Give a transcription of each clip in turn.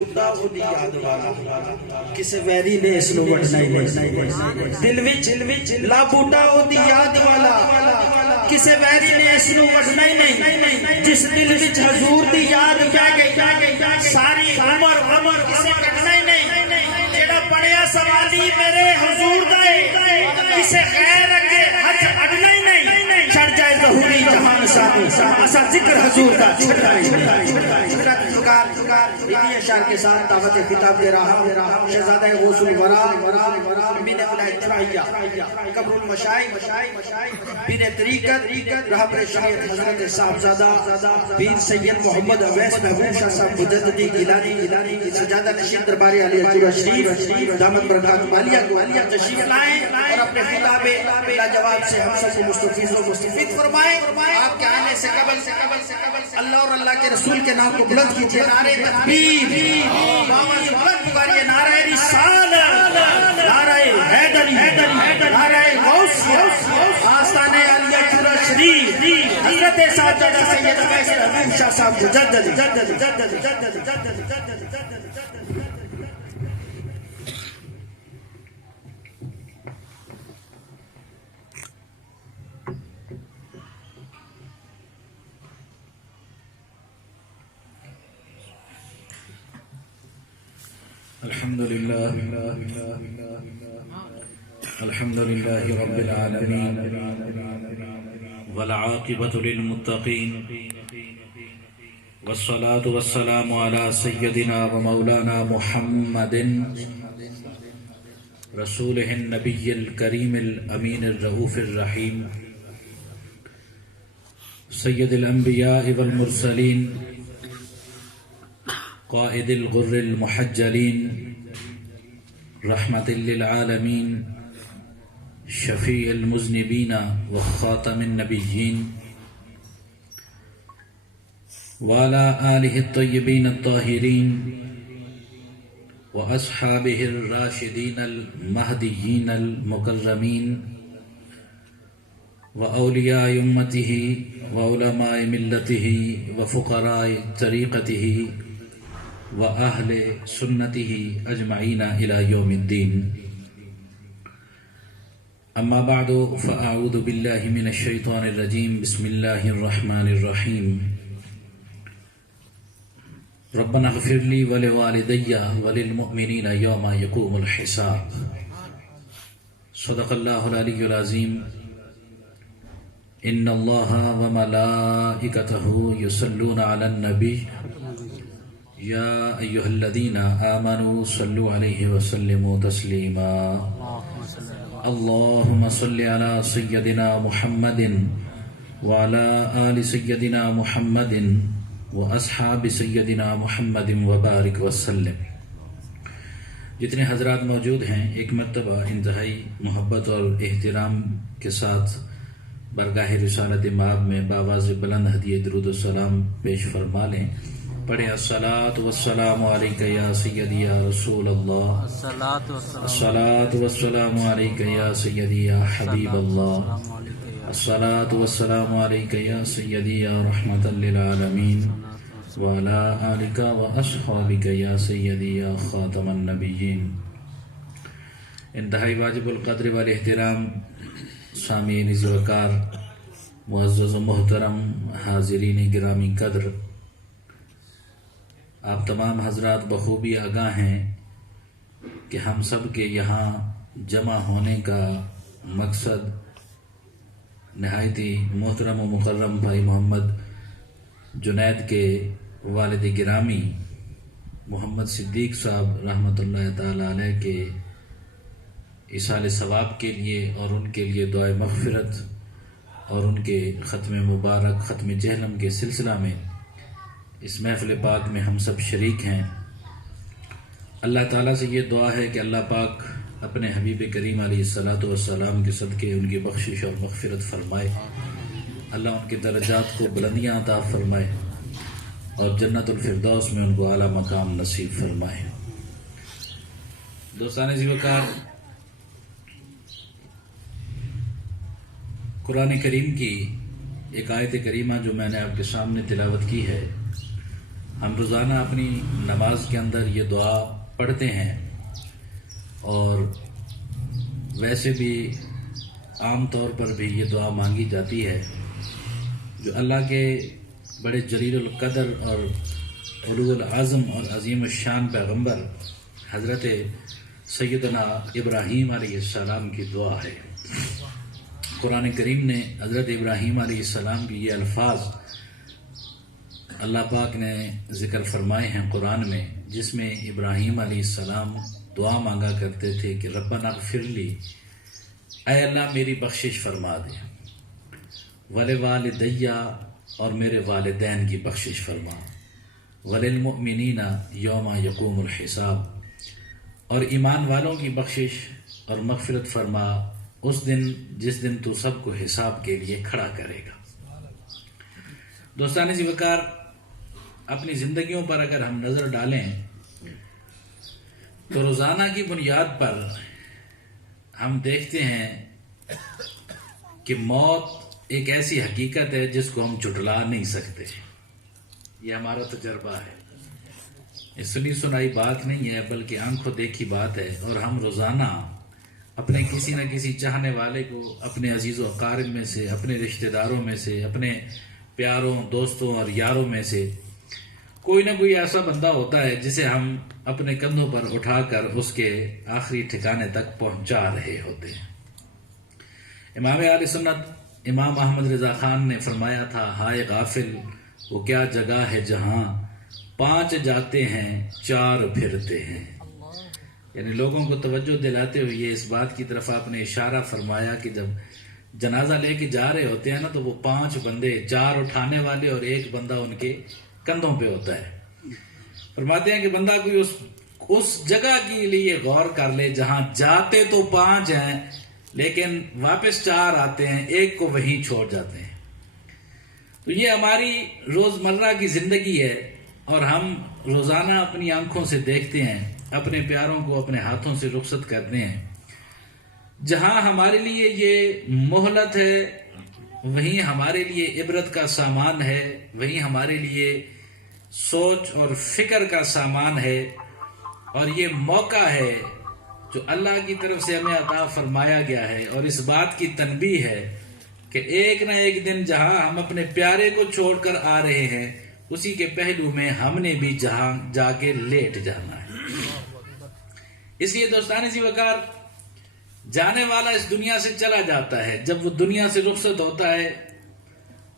یاد والا کسے ویری نے اس نو وڈنا ہی نہیں دل وچ لا بوٹا اودی یاد والا کسے ویری نے اس نو وڈنا ہی نہیں جس دل وچ حضور دی یاد پہ گئی ساری عمر کسے کٹنا ہی نہیں جیڑا پڑھیا سوالی میرے حضور دا ہے کسے خیر اگے ہاتھ اڈنا ہی نہیں چڑھ جائے ظہوری جہان ساتھ اسا ذکر حضور دا چھڑنا ہی نہیں انہی اشعار کے ساتھ دعوت خطاب دے رہا شہزادہ غوث الورا امین ولایت ترائیہ قبر المشائخ پیر طریقت رہبر شریعت حضرت صاحبزادہ پیر سید محمد اویس محبوب شاہ صاحب مجددی گیلانی سجادہ نشین دربار علی عجوبہ شریف دامت برکات مالیہ کو تشریف لائیں اور اپنے خطاب لاجواب سے ہم سب کو مستفیض و مستفید فرمائیں آپ کے آنے سے قبل اللہ اور اللہ کے رسول کے نام کو بلند کیجئے نعرہ تکبیر آواز بلند پکاریے نعرہ رسالت نعرہ حیدری نعرہ غوث آستان علیہ چورا شریف حضرت ساجدہ سید اویس محبوب شاہ صاحب مجدد الحمد لله رب العالمين والعاقبة للمتقين والصلاة والسلام على سيدنا ومولانا محمد رسوله النبي الكريم الأمين الرؤوف الرحيم سيد الأنبياء والمرسلين قائد الغر المحجلين رحمة للعالمين شفيع المذنبين وخاتم النبيين وعلى آله الطيبين الطاهرين وأصحابه الراشدين المهديين المكرمين وأولياء أمته وعلماء ملته وفقراء طريقته وأهل سنته أجمعين إلى يوم الدين أما بعد فأعوذ بالله من الشيطان الرجيم بسم الله الرحمن الرحيم ربنا اغفر لي ولوالدي وللمؤمنين يوم يقوم الحساب صدق الله العلي العظيم إن الله وملائكته يصلون على النبي يا أيها الذين آمنوا صلوا عليه وسلموا تسليما اللهم صل على سيدنا محمد وعلى آل سيدنا محمد وأصحاب سيدنا محمد وبارك وسلم جتنے حضرات موجود ہیں ایک مرتبہ انتہائی محبت اور احترام کے ساتھ برگاہ رسالت مآب میں باواز بلند ہدیہ درود و سلام پیش فرما لیں پڑھیں الصلاۃ والسلام علیک یا سیدی یا رسول اللہ الصلاۃ والسلام علیک یا سیدی یا حبیب اللہ الصلاۃ والسلام علیک یا سیدی یا رحمت للعالمین وعلی آلک واصحابک یا سیدی یا خاتم النبیین انتہائی واجب القدر والاحترام سامعین ذوالوقار معزز و محترم حاضرین گرامی قدر آپ تمام حضرات بخوبی آگاہ ہیں کہ ہم سب کے یہاں جمع ہونے کا مقصد نہایت ہی محترم و مکرم بھائی محمد جنید کے والد گرامی محمد صدیق صاحب رحمۃ اللہ تعالی علیہ کے ایصال ثواب کے لیے اور ان کے لیے دعائے مغفرت اور ان کے ختم مبارک ختم جہنم کے سلسلہ میں اس محفل پاک میں ہم سب شریک ہیں اللہ تعالیٰ سے یہ دعا ہے کہ اللہ پاک اپنے حبیب کریم علیہ الصلاۃ والسلام کے صدقے ان کی بخشش اور مغفرت فرمائے اللہ ان کے درجات کو بلندیاں عطا فرمائے اور جنت الفردوس میں ان کو اعلیٰ مقام نصیب فرمائے دوستان ذوالوقار قرآن کریم کی ایک آیت کریمہ جو میں نے آپ کے سامنے تلاوت کی ہے ہم روزانہ اپنی نماز کے اندر یہ دعا پڑھتے ہیں، اور ویسے بھی عام طور پر بھی یہ دعا مانگی جاتی ہے، جو اللہ کے بڑے جلیل القدر اور علو العظم اور عظیم الشان پیغمبر حضرت سیدنا ابراہیم علیہ السلام کی دعا ہے۔ قرآن کریم نے حضرت ابراہیم علیہ السلام کی یہ الفاظ اللہ پاک نے ذکر فرمائے ہیں قرآن میں، جس میں ابراہیم علیہ السلام دعا مانگا کرتے تھے کہ ربنا اغفر لی، اے اللہ میری بخشش فرما دے، ولوالدیہ، اور میرے والدین کی بخشش فرما، وللمؤمنین یوم یقوم الحساب، اور ایمان والوں کی بخشش اور مغفرت فرما اس دن جس دن تو سب کو حساب کے لیے کھڑا کرے گا۔ دوستان وقار، اپنی زندگیوں پر اگر ہم نظر ڈالیں تو روزانہ کی بنیاد پر ہم دیکھتے ہیں کہ موت ایک ایسی حقیقت ہے جس کو ہم جھٹلا نہیں سکتے۔ یہ ہمارا تجربہ ہے، یہ سنی سنائی بات نہیں ہے، بلکہ آنکھوں دیکھی بات ہے، اور ہم روزانہ اپنے کسی نہ کسی چاہنے والے کو اپنے عزیز و اقارب میں سے، اپنے رشتہ داروں میں سے، اپنے پیاروں دوستوں اور یاروں میں سے کوئی نہ کوئی ایسا بندہ ہوتا ہے جسے ہم اپنے کندھوں پر اٹھا کر اس کے آخری ٹھکانے تک پہنچا رہے ہوتے ہیں۔ امام اہل سنت امام احمد رضا خان نے فرمایا تھا، ہائے غافل وہ کیا جگہ ہے جہاں 5 جاتے ہیں 4 پھرتے ہیں۔ یعنی لوگوں کو توجہ دلاتے ہوئے اس بات کی طرف آپ نے اشارہ فرمایا کہ جب جنازہ لے کے جا رہے ہوتے ہیں نا، تو وہ 5 بندے، 4 اٹھانے والے اور 1 بندہ ان کے کندھوں پہ ہوتا ہے۔ فرماتے ہیں کہ بندہ کوئی اس جگہ کے لیے غور کر لے جہاں جاتے تو 5 ہیں لیکن واپس 4 آتے ہیں، 1 کو وہیں چھوڑ جاتے ہیں۔ تو یہ ہماری روزمرہ کی زندگی ہے، اور ہم روزانہ اپنی آنکھوں سے دیکھتے ہیں، اپنے پیاروں کو اپنے ہاتھوں سے رخصت کرتے ہیں۔ جہاں ہمارے لیے یہ مہلت ہے وہیں ہمارے لیے عبرت کا سامان ہے، وہیں ہمارے لیے سوچ اور فکر کا سامان ہے، اور یہ موقع ہے جو اللہ کی طرف سے ہمیں عطا فرمایا گیا ہے، اور اس بات کی تنبیہ ہے کہ ایک نہ ایک دن جہاں ہم اپنے پیارے کو چھوڑ کر آ رہے ہیں، اسی کے پہلو میں ہم نے بھی جہاں جا کے لیٹ جانا ہے۔ اس لیے دوستان وقار، جانے والا اس دنیا سے چلا جاتا ہے، جب وہ دنیا سے رخصت ہوتا ہے،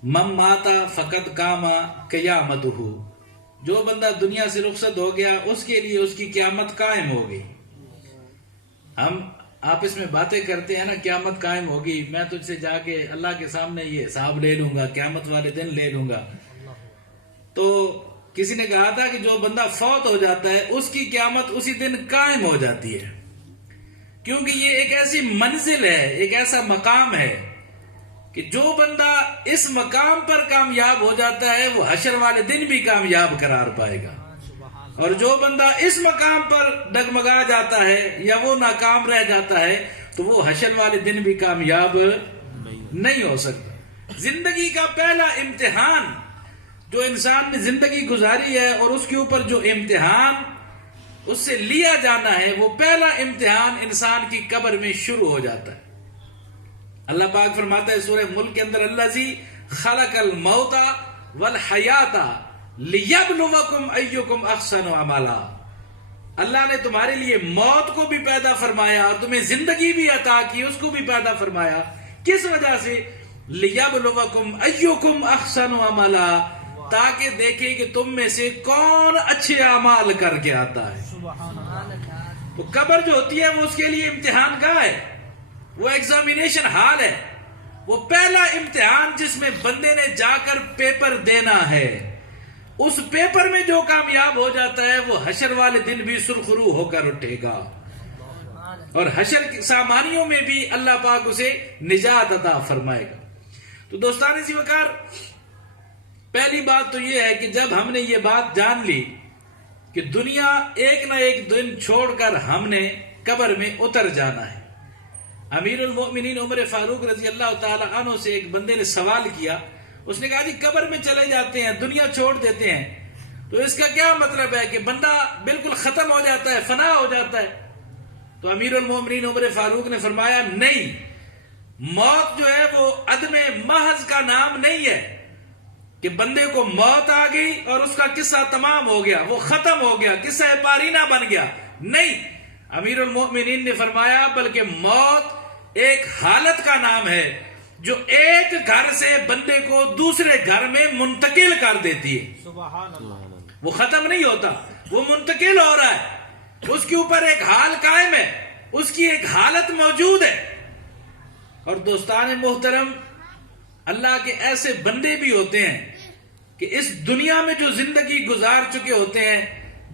من ماتا فقط کاما قیامتہ، جو بندہ دنیا سے رخصت ہو گیا اس کے لیے اس کی قیامت قائم ہوگی۔ ہم آپس میں باتیں کرتے ہیں نا، قیامت قائم ہوگی، میں تجھ سے جا کے اللہ کے سامنے یہ حساب لے لوں گا، قیامت والے دن لے لوں گا۔ تو کسی نے کہا تھا کہ جو بندہ فوت ہو جاتا ہے اس کی قیامت اسی دن قائم ہو جاتی ہے، کیونکہ یہ ایک ایسی منزل ہے، ایک ایسا مقام ہے کہ جو بندہ اس مقام پر کامیاب ہو جاتا ہے وہ حشر والے دن بھی کامیاب قرار پائے گا، اور جو بندہ اس مقام پر ڈگمگا جاتا ہے یا وہ ناکام رہ جاتا ہے تو وہ حشر والے دن بھی کامیاب نہیں ہو سکتا۔ زندگی کا پہلا امتحان جو انسان نے زندگی گزاری ہے، اور اس کے اوپر جو امتحان اس سے لیا جانا ہے، وہ پہلا امتحان انسان کی قبر میں شروع ہو جاتا ہے۔ اللہ پاک فرماتا ہے سورہ ملک کے اندر، الذی خلق الموت والحیات لیبلوکم ایکم احسن عملا، اللہ نے تمہارے لیے موت کو بھی پیدا فرمایا اور تمہیں زندگی بھی عطا کی، اس کو بھی پیدا فرمایا، کس وجہ سے؟ لیبلوکم ایکم احسن عملا، تاکہ دیکھیں کہ تم میں سے کون اچھے اعمال کر کے آتا ہے۔ تو قبر جو ہوتی ہے وہ اس کے لیے امتحان گاہ ہے، وہ ایگزامینیشن ہال ہے، وہ پہلا امتحان جس میں بندے نے جا کر پیپر دینا ہے۔ اس پیپر میں جو کامیاب ہو جاتا ہے وہ حشر والے دن بھی سرخرو ہو کر اٹھے گا، اور حشر کی سامانیوں میں بھی اللہ پاک اسے نجات عطا فرمائے گا۔ تو دوستان وقار، پہلی بات تو یہ ہے کہ جب ہم نے یہ بات جان لی کہ دنیا ایک نہ ایک دن چھوڑ کر ہم نے قبر میں اتر جانا ہے۔ امیر المؤمنین عمر فاروق رضی اللہ تعالی عنہ سے ایک بندے نے سوال کیا، اس نے کہا جی قبر میں چلے جاتے ہیں، دنیا چھوڑ دیتے ہیں، تو اس کا کیا مطلب ہے کہ بندہ بالکل ختم ہو جاتا ہے، فنا ہو جاتا ہے؟ تو امیر المومنین عمر فاروق نے فرمایا نہیں، موت جو ہے وہ عدم محض کا نام نہیں ہے کہ بندے کو موت آ گئی اور اس کا قصہ تمام ہو گیا، وہ ختم ہو گیا، قصہ پارینہ بن گیا. نہیں، امیر المومنین نے فرمایا بلکہ موت ایک حالت کا نام ہے جو ایک گھر سے بندے کو دوسرے گھر میں منتقل کر دیتی ہے. سبحان اللہ. وہ ختم نہیں ہوتا، وہ منتقل ہو رہا ہے، اس کے اوپر ایک حال قائم ہے، اس کی ایک حالت موجود ہے. اور دوستان محترم، اللہ کے ایسے بندے بھی ہوتے ہیں کہ اس دنیا میں جو زندگی گزار چکے ہوتے ہیں،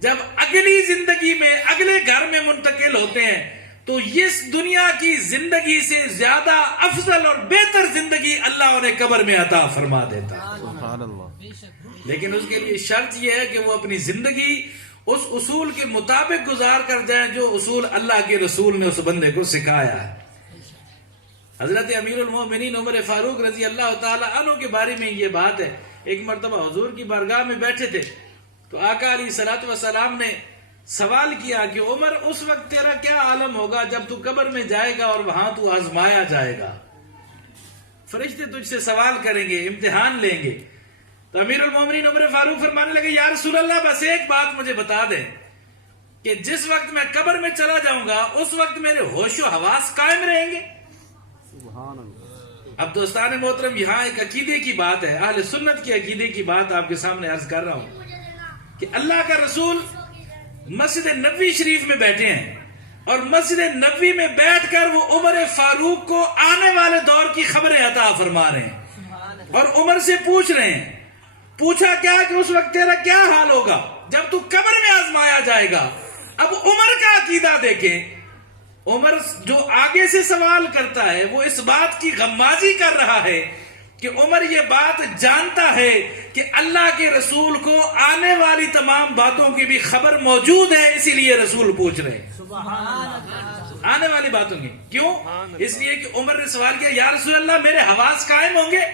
جب اگلی زندگی میں اگلے گھر میں منتقل ہوتے ہیں تو اس دنیا کی زندگی سے زیادہ افضل اور بہتر زندگی اللہ انہیں قبر میں عطا فرما دیتا ہے. سبحان اللہ. لیکن اس کے لیے شرط یہ ہے کہ وہ اپنی زندگی اس اصول کے مطابق گزار کر جائیں جو اصول اللہ کے رسول نے اس بندے کو سکھایا ہے. حضرت امیر المومنین عمر فاروق رضی اللہ تعالی عنہ کے بارے میں یہ بات ہے. ایک مرتبہ حضور کی بارگاہ میں بیٹھے تھے تو آقا علیہ الصلوۃ والسلام نے سوال کیا کہ عمر اس وقت تیرا کیا عالم ہوگا جب تو قبر میں جائے گا اور وہاں تو آزمایا جائے گا، فرشتے تجھ سے سوال کریں گے، امتحان لیں گے. تو امیر المومنین عمر فاروق فرمانے لگے یا رسول اللہ بس ایک بات مجھے بتا دیں کہ جس وقت میں قبر میں چلا جاؤں گا اس وقت میرے ہوش و حواس قائم رہیں گے؟ سبحان اللہ. اب دوستان محترم، یہاں ایک عقیدے کی بات ہے، اہل سنت کی عقیدے کی بات آپ کے سامنے عرض کر رہا ہوں کہ اللہ کا رسول مسجد نبوی شریف میں بیٹھے ہیں اور مسجد نبوی میں بیٹھ کر وہ عمر فاروق کو آنے والے دور کی خبریں عطا فرما رہے ہیں اور عمر سے پوچھ رہے ہیں. پوچھا کیا کہ اس وقت تیرا کیا حال ہوگا جب تو قبر میں آزمایا جائے گا. اب عمر کا عقیدہ دیکھیں، عمر جو آگے سے سوال کرتا ہے وہ اس بات کی غمازی کر رہا ہے کہ عمر یہ بات جانتا ہے کہ اللہ کے رسول کو آنے والی تمام باتوں کی بھی خبر موجود ہے، اسی لیے رسول پوچھ رہے ہیں آنے والی باتوں کی. کیوں؟ اس لیے کہ عمر نے سوال کیا یا رسول اللہ میرے حواس قائم ہوں گے؟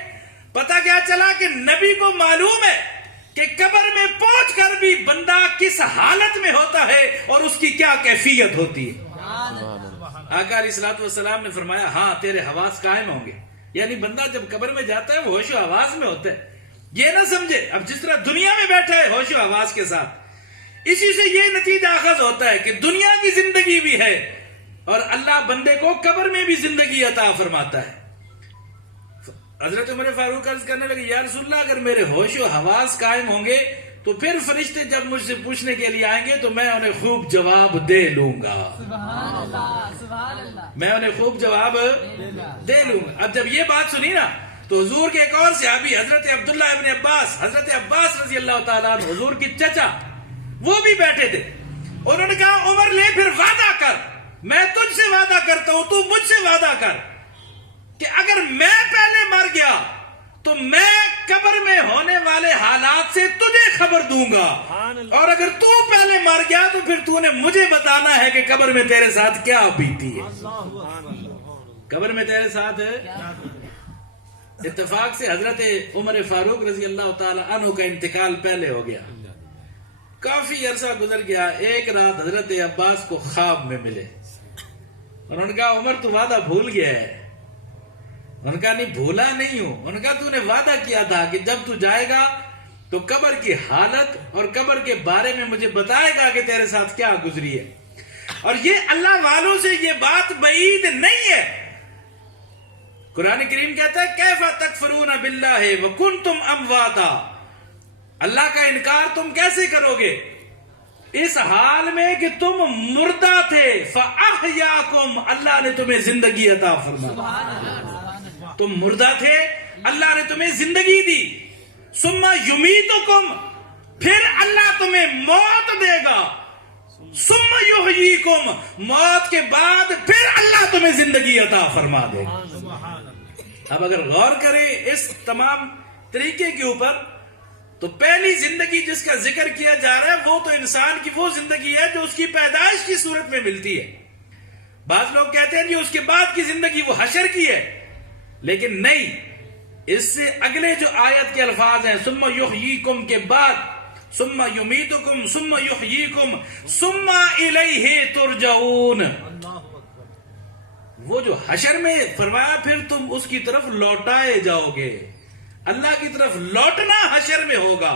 پتہ کیا چلا کہ نبی کو معلوم ہے کہ قبر میں پہنچ کر بھی بندہ کس حالت میں ہوتا ہے اور اس کی کیا کیفیت ہوتی ہے. آقا علیہ الصلوۃ والسلام نے فرمایا ہاں تیرے حواس قائم ہوں گے. یعنی بندہ جب قبر میں جاتا ہے وہ ہوش و حواس میں ہوتا ہے. یہ نہ سمجھے اب جس طرح دنیا میں بیٹھا ہے ہوش و حواس کے ساتھ، اسی سے یہ نتیجہ اخذ ہوتا ہے کہ دنیا کی زندگی بھی ہے اور اللہ بندے کو قبر میں بھی زندگی عطا فرماتا ہے. حضرت عمر فاروق عرض کرنے لگے یا رسول اللہ اگر میرے ہوش و حواس قائم ہوں گے تو پھر فرشتے جب مجھ سے پوچھنے کے لیے آئیں گے تو میں انہیں خوب جواب دے لوں گا. میں انہیں خوب جواب دے لوں گا. اب جب یہ بات سنی نا تو حضور کے ایک اور صحابی حضرت عبداللہ ابن عباس، حضرت عباس رضی اللہ تعالیٰ عنہ حضور کی چچا، وہ بھی بیٹھے تھے. انہوں نے کہا عمر لے پھر وعدہ کر، میں تجھ سے وعدہ کرتا ہوں تو مجھ سے وعدہ کر کہ اگر میں پہلے مر گیا تو میں قبر میں ہونے والے حالات سے تجھے خبر دوں گا، اور اگر تو پہلے مر گیا تو پھر تو نے مجھے بتانا ہے کہ قبر میں تیرے ساتھ کیا بیتی ہے. قبر میں تیرے ساتھ اتفاق سے حضرت عمر فاروق رضی اللہ تعالی عنہ کا انتقال پہلے ہو گیا. کافی عرصہ گزر گیا. ایک رات حضرت عباس کو خواب میں ملے. انہوں نے کہا عمر تو وعدہ بھول گیا ہے. انہوں نے کہا نہیں بھولا نہیں ہوں. انہوں نے کہا تو نے وعدہ کیا تھا کہ جب تو جائے گا تو قبر کی حالت اور قبر کے بارے میں مجھے بتائے گا کہ تیرے ساتھ کیا گزری ہے. اور یہ اللہ والوں سے یہ بات بعید نہیں ہے. قرآن کریم کہتا ہے کیف تکفرون باللہ وکنتم امواتا، اللہ کا انکار تم کیسے کرو گے اس حال میں کہ تم مردہ تھے. فاحیاکم، اللہ نے تمہیں زندگی عطا فرمائی. تم مردہ تھے، اللہ نے تمہیں زندگی دی. ثم یمیتکم، پھر اللہ تمہیں موت دے گا. ثم یحییکم، موت کے بعد پھر اللہ تمہیں زندگی عطا فرما دے گا. اب اگر غور کریں اس تمام طریقے کے اوپر تو پہلی زندگی جس کا ذکر کیا جا رہا ہے وہ تو انسان کی وہ زندگی ہے جو اس کی پیدائش کی صورت میں ملتی ہے. بعض لوگ کہتے ہیں جی اس کے بعد کی زندگی وہ حشر کی ہے، لیکن نہیں. اس سے اگلے جو آیت کے الفاظ ہیں ثم یحییکم کے بعد ثم یمیتکم ثم یحییکم ثم الیہ ترجعون. وہ جو حشر میں فرمایا پھر تم اس کی طرف لوٹائے جاؤ گے. اللہ کی طرف لوٹنا حشر میں ہوگا.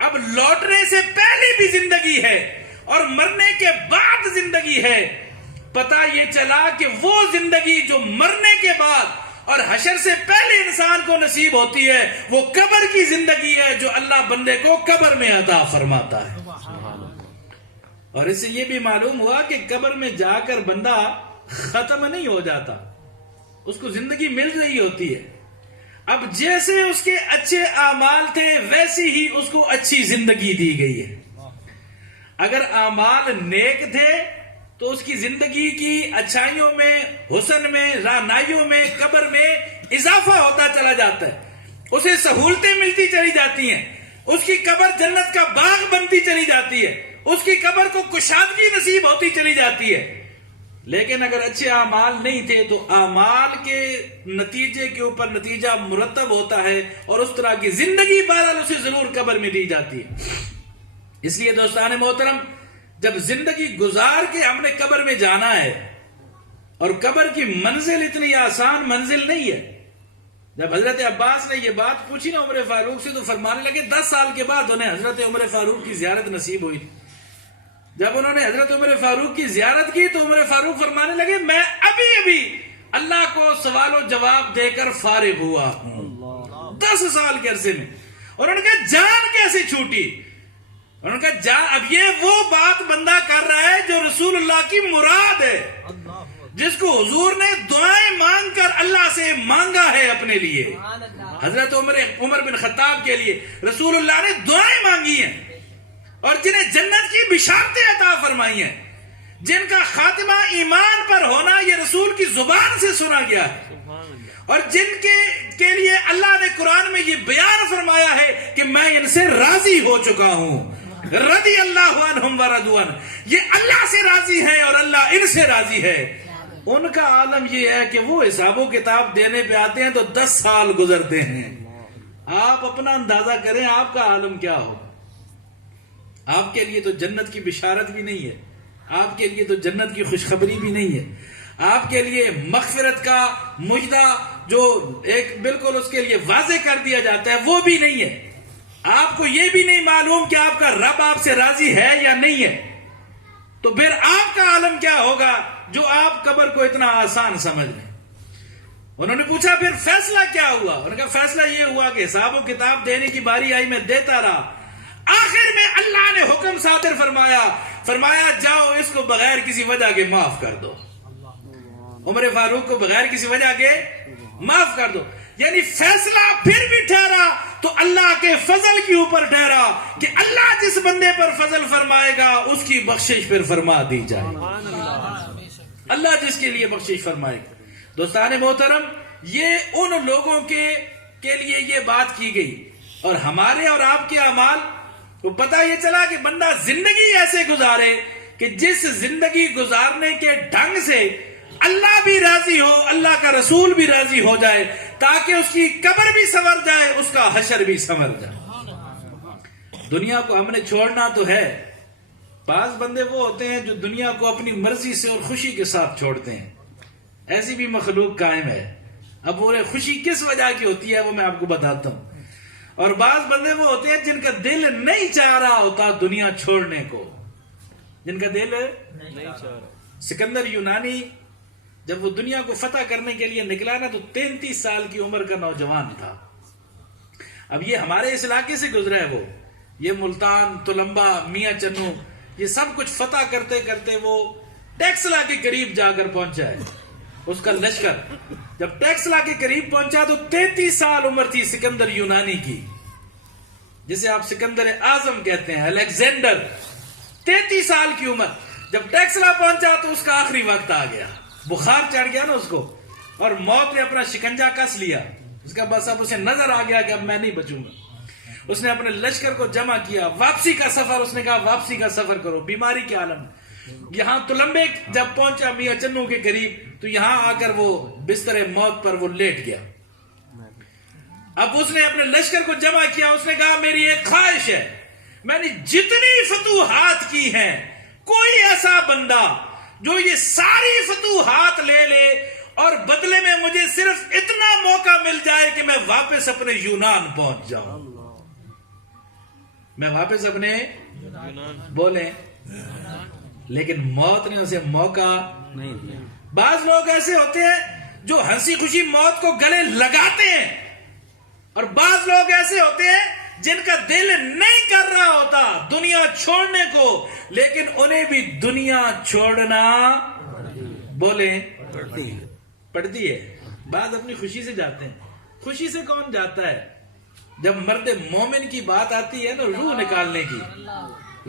اب لوٹنے سے پہلے بھی زندگی ہے اور مرنے کے بعد زندگی ہے. پتہ یہ چلا کہ وہ زندگی جو مرنے کے بعد اور حشر سے پہلے انسان کو نصیب ہوتی ہے وہ قبر کی زندگی ہے جو اللہ بندے کو قبر میں عطا فرماتا ہے. اور اس سے یہ بھی معلوم ہوا کہ قبر میں جا کر بندہ ختم نہیں ہو جاتا, اس کو زندگی مل رہی ہوتی ہے. اب جیسے اس کے اچھے اعمال تھے ویسی ہی اس کو اچھی زندگی دی گئی ہے. اگر اعمال نیک تھے تو اس کی زندگی کی اچھائیوں میں, حسن میں, رعنائیوں میں, قبر میں اضافہ ہوتا چلا جاتا ہے. اسے سہولتیں ملتی چلی جاتی ہیں. اس کی قبر جنت کا باغ بنتی چلی جاتی ہے. اس کی قبر کو کشادگی نصیب ہوتی چلی جاتی ہے. لیکن اگر اچھے اعمال نہیں تھے تو اعمال کے نتیجے کے اوپر نتیجہ مرتب ہوتا ہے اور اس طرح کی زندگی بہرحال اسے ضرور قبر میں دی جاتی ہے. اس لیے دوستان محترم, جب زندگی گزار کے ہم نے قبر میں جانا ہے, اور قبر کی منزل اتنی آسان منزل نہیں ہے. جب حضرت عباس نے یہ بات پوچھی نا عمر فاروق سے تو فرمانے لگے 10 سال کے بعد انہیں حضرت عمر فاروق کی زیارت نصیب ہوئی. جب انہوں نے حضرت عمر فاروق کی زیارت کی تو عمر فاروق فرمانے لگے میں ابھی اللہ کو سوال و جواب دے کر فارغ ہوا ہوں 10 سال کے عرصے میں. اور انہوں نے کہا جان کیسے چھوٹی؟ انہوں نے کہا جان, اب یہ وہ بات بندہ کر رہا ہے جو رسول اللہ کی مراد ہے, جس کو حضور نے دعائیں مانگ کر اللہ سے مانگا ہے اپنے لیے. حضرت عمر بن خطاب کے لیے رسول اللہ نے دعائیں مانگی ہیں اور جنہیں جنت کی بشارتیں عطا فرمائی ہیں, جن کا خاتمہ ایمان پر ہونا یہ رسول کی زبان سے سنا گیا ہے, اور جن کے لیے اللہ نے قرآن میں یہ بیان فرمایا ہے کہ میں ان سے راضی ہو چکا ہوں. رضی اللہ عنہم ورضوا عنہ, یہ اللہ سے راضی ہیں اور اللہ ان سے راضی ہے. ان کا عالم یہ ہے کہ وہ حساب و کتاب دینے پہ آتے ہیں تو 10 سال گزرتے ہیں. آپ اپنا اندازہ کریں آپ کا عالم کیا ہو. آپ کے لیے تو جنت کی بشارت بھی نہیں ہے, آپ کے لیے تو جنت کی خوشخبری بھی نہیں ہے, آپ کے لیے مغفرت کا مجدہ جو ایک بالکل اس کے لیے واضح کر دیا جاتا ہے وہ بھی نہیں ہے. آپ کو یہ بھی نہیں معلوم کہ آپ کا رب آپ سے راضی ہے یا نہیں ہے. تو پھر آپ کا عالم کیا ہوگا جو آپ قبر کو اتنا آسان سمجھ لیں. انہوں نے پوچھا پھر فیصلہ کیا ہوا؟ انہوں نے کہا فیصلہ یہ ہوا کہ حساب و کتاب دینے کی باری آئی, میں دیتا رہا. آخر میں اللہ نے حکم صادر فرمایا جاؤ اس کو بغیر کسی وجہ کے معاف کر دو. عمر فاروق کو بغیر کسی وجہ کے معاف کر دو. یعنی فیصلہ پھر بھی ٹھہرا تو اللہ کے فضل کے اوپر ٹھہرا کہ اللہ جس بندے پر فضل فرمائے گا اس کی بخشش پھر فرما دی جائے. اللہ جس کے لیے بخشش فرمائے گا. دوستان محترم, یہ ان لوگوں کے لیے یہ بات کی گئی, اور ہمارے اور آپ کے اعمال کو پتہ یہ چلا کہ بندہ زندگی ایسے گزارے کہ جس زندگی گزارنے کے ڈھنگ سے اللہ بھی راضی ہو, اللہ کا رسول بھی راضی ہو جائے, تاکہ اس کی قبر بھی سنور جائے, اس کا حشر بھی سنور جائے. دنیا کو ہم نے چھوڑنا تو ہے. بعض بندے وہ ہوتے ہیں جو دنیا کو اپنی مرضی سے اور خوشی کے ساتھ چھوڑتے ہیں. ایسی بھی مخلوق قائم ہے. اب وہ خوشی کس وجہ کی ہوتی ہے وہ میں آپ کو بتاتا ہوں. اور بعض بندے وہ ہوتے ہیں جن کا دل نہیں چاہ رہا ہوتا دنیا چھوڑنے کو, جن کا دل نہیں چاہ رہا. سکندر یونانی جب وہ دنیا کو فتح کرنے کے لیے نکلا نا تو 33 سال کی عمر کا نوجوان تھا. اب یہ ہمارے اس علاقے سے گزرا ہے, وہ یہ ملتان, تلمبا, میاں چنو, یہ سب کچھ فتح کرتے کرتے وہ ٹیکسلا کے قریب جا کر پہنچا ہے. اس کا لشکر جب ٹیکسلا کے قریب پہنچا تو 33 سال عمر تھی سکندر یونانی کی, جسے آپ سکندر اعظم کہتے ہیں, الیگزینڈر. 33 سال کی عمر. جب ٹیکسلا پہنچا تو اس کا آخری وقت آ گیا, بخار چڑھ گیا نا اس کو, اور موت نے اپنا شکنجا کس لیا. اس کا بس اب اسے نظر آ گیا کہ اب میں نہیں بچوں گا. اس نے اپنے لشکر کو جمع کیا, واپسی کا سفر, اس نے کہا واپسی کا سفر کرو. بیماری کے عالم یہاں تلمبے جب پہنچا میاں چنو کے قریب تو یہاں آ کر وہ بستر موت پر وہ لیٹ گیا. اب اس نے اپنے لشکر کو جمع کیا, اس نے کہا میری ایک خواہش ہے میں نے جتنی فتوحات کی ہیں، کوئی ایسا بندہ جو یہ ساری فتوحات لے لے اور بدلے میں مجھے صرف اتنا موقع مل جائے کہ میں واپس اپنے یونان پہنچ جاؤں، میں واپس اپنے بولیں، لیکن موت نے اسے موقع نہیں دیا. بعض لوگ ایسے ہوتے ہیں جو ہنسی خوشی موت کو گلے لگاتے ہیں، اور بعض لوگ ایسے ہوتے ہیں جن کا دل نہیں کر رہا ہوتا دنیا چھوڑنے کو، لیکن انہیں بھی دنیا چھوڑنا بولیں پڑتی ہے. بعض اپنی خوشی سے جاتے ہیں. خوشی سے کون جاتا ہے؟ جب مرد مومن کی بات آتی ہے نا روح نکالنے کی،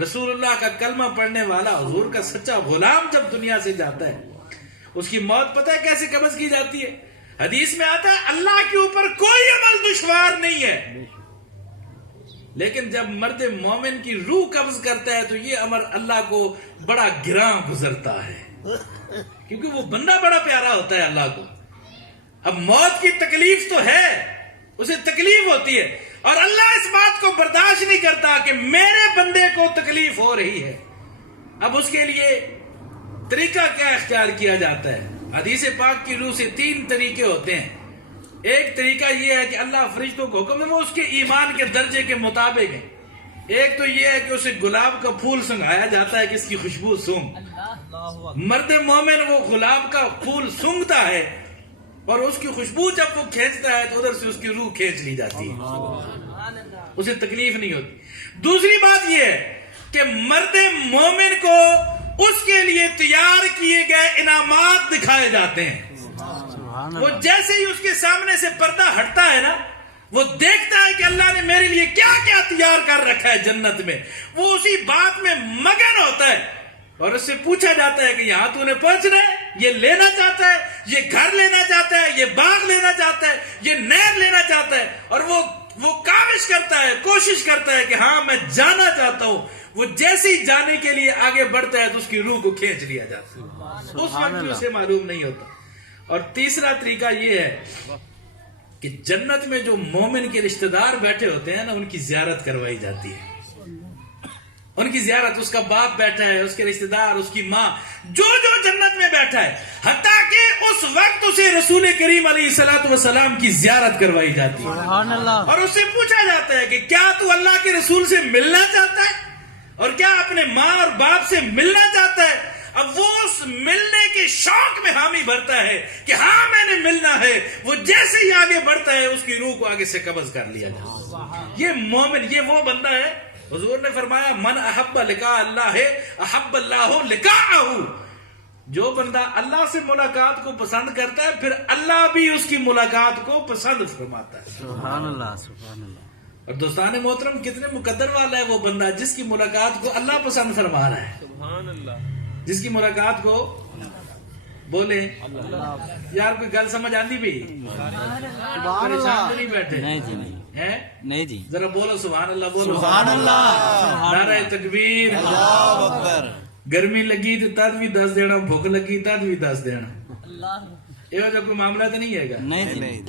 رسول اللہ کا کلمہ پڑھنے والا حضور کا سچا غلام جب دنیا سے جاتا ہے، اس کی موت پتہ ہے کیسے قبض کی جاتی ہے؟ حدیث میں آتا ہے اللہ کے اوپر کوئی عمل دشوار نہیں ہے، لیکن جب مرد مومن کی روح قبض کرتا ہے تو یہ امر اللہ کو بڑا گراں گزرتا ہے، کیونکہ وہ بندہ بڑا پیارا ہوتا ہے اللہ کو. اب موت کی تکلیف تو ہے، اسے تکلیف ہوتی ہے، اور اللہ اس بات کو برداشت نہیں کرتا کہ میرے بندے کو تکلیف ہو رہی ہے. اب اس کے لیے طریقہ کیا اختیار کیا جاتا ہے؟ حدیث پاک کی روح سے 3 طریقے ہوتے ہیں. ایک طریقہ یہ ہے کہ اللہ فرشتوں کو حکم ہے وہ اس کے ایمان کے درجے کے مطابق ہے. ایک تو یہ ہے کہ اسے گلاب کا پھول سنگھایا جاتا ہے کہ اس کی خوشبو سونگ. مرد مومن وہ گلاب کا پھول سونگتا ہے اور اس کی خوشبو جب وہ کھینچتا ہے تو ادھر سے اس کی روح کھینچ لی جاتی ہے، اسے تکلیف نہیں ہوتی. دوسری بات یہ ہے کہ مرد مومن کو اس کے لیے تیار کیے گئے انعامات دکھائے جاتے ہیں. وہ جیسے ہی اس کے سامنے سے پردہ ہٹتا ہے نا، وہ دیکھتا ہے کہ اللہ نے میرے لیے کیا کیا تیار کر رکھا ہے جنت میں. وہ اسی بات میں مگن ہوتا ہے اور اس سے پوچھا جاتا ہے کہ یہاں تو نے پہنچنا ہے، یہ لینا چاہتا ہے، یہ گھر لینا چاہتا ہے، یہ باغ لینا چاہتا ہے، یہ نہر لینا چاہتا ہے، اور وہ کاوش کرتا ہے، کوشش کرتا ہے کہ ہاں میں جانا چاہتا ہوں. وہ جیسے ہی جانے کے لیے آگے بڑھتا ہے تو اس کی روح کو کھینچ لیا جاتا ہے، اس وقت اسے معلوم نہیں ہوتا. اور تیسرا طریقہ یہ ہے کہ جنت میں جو مومن کے رشتہ دار بیٹھے ہوتے ہیں نا، ان کی زیارت کروائی جاتی ہے. ان کی زیارت، اس کا باپ بیٹھا ہے، اس کے رشتہ دار، اس کی ماں، جو جنت میں بیٹھا ہے، حتیٰ کہ اس وقت اسے رسول کریم علیہ الصلوۃ والسلام کی زیارت کروائی جاتی ہے. سبحان اللہ. اور اس سے پوچھا جاتا ہے کہ کیا تو اللہ کے رسول سے ملنا چاہتا ہے، اور کیا اپنے ماں اور باپ سے ملنا چاہتا ہے؟ اب وہ اس ملنے کے شوق میں حامی بھرتا ہے کہ ہاں میں نے ملنا ہے. وہ جیسے ہی آگے بڑھتا ہے اس کی روح کو آگے سے قبض کر لیا جاتا ہے. یہ مومن، یہ وہ بندہ ہے، حضور نے فرمایا من احب لقاء اللہ احب اللہ لقاءہ. جو بندہ اللہ سے ملاقات کو پسند کرتا ہے پھر اللہ بھی اس کی ملاقات کو پسند فرماتا ہے. سبحان اللہ. سبحان اللہ. اور دوستان محترم، کتنے مقدر والا ہے وہ بندہ جس کی ملاقات کو اللہ پسند فرما رہا ہے. سبحان اللہ. جس کی ملاقات کو بولے یار کوئی گل سمجھ آتی بھی؟ سبحان پریشان تو اللہ. نہیں بیٹھے نہیں جی نہیں. ہیں؟ نہیں جی. ذرا بولو سبحان اللہ، بولو سبحان اللہ. نعرہ تکبیر. اللہ اکبر. گرمی لگی تو تد بھی دس دینا، بھوک لگی تد بھی دس دینا. یہ جو کوئی معاملہ تو نہیں ہے گا؟ نہیں جی نہیں.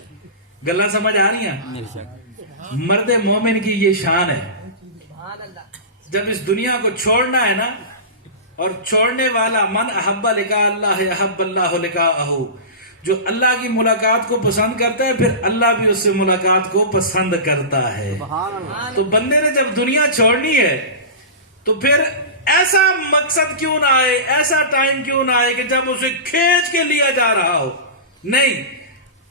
گلا سمجھ آ رہی ہیں؟ میرے شک. مرد مومن کی یہ شان ہے. جب اس دنیا کو چھوڑنا ہے نا، اور چھوڑنے والا من احب لقاء اللہ احب اللہ لقاءہ، جو اللہ کی ملاقات کو پسند کرتا ہے پھر اللہ بھی اس سے ملاقات کو پسند کرتا ہے. سبحان اللہ. تو بندے نے جب دنیا چھوڑنی ہے تو پھر ایسا مقصد کیوں نہ آئے، ایسا ٹائم کیوں نہ آئے کہ جب اسے کھینچ کے لیا جا رہا ہو. نہیں،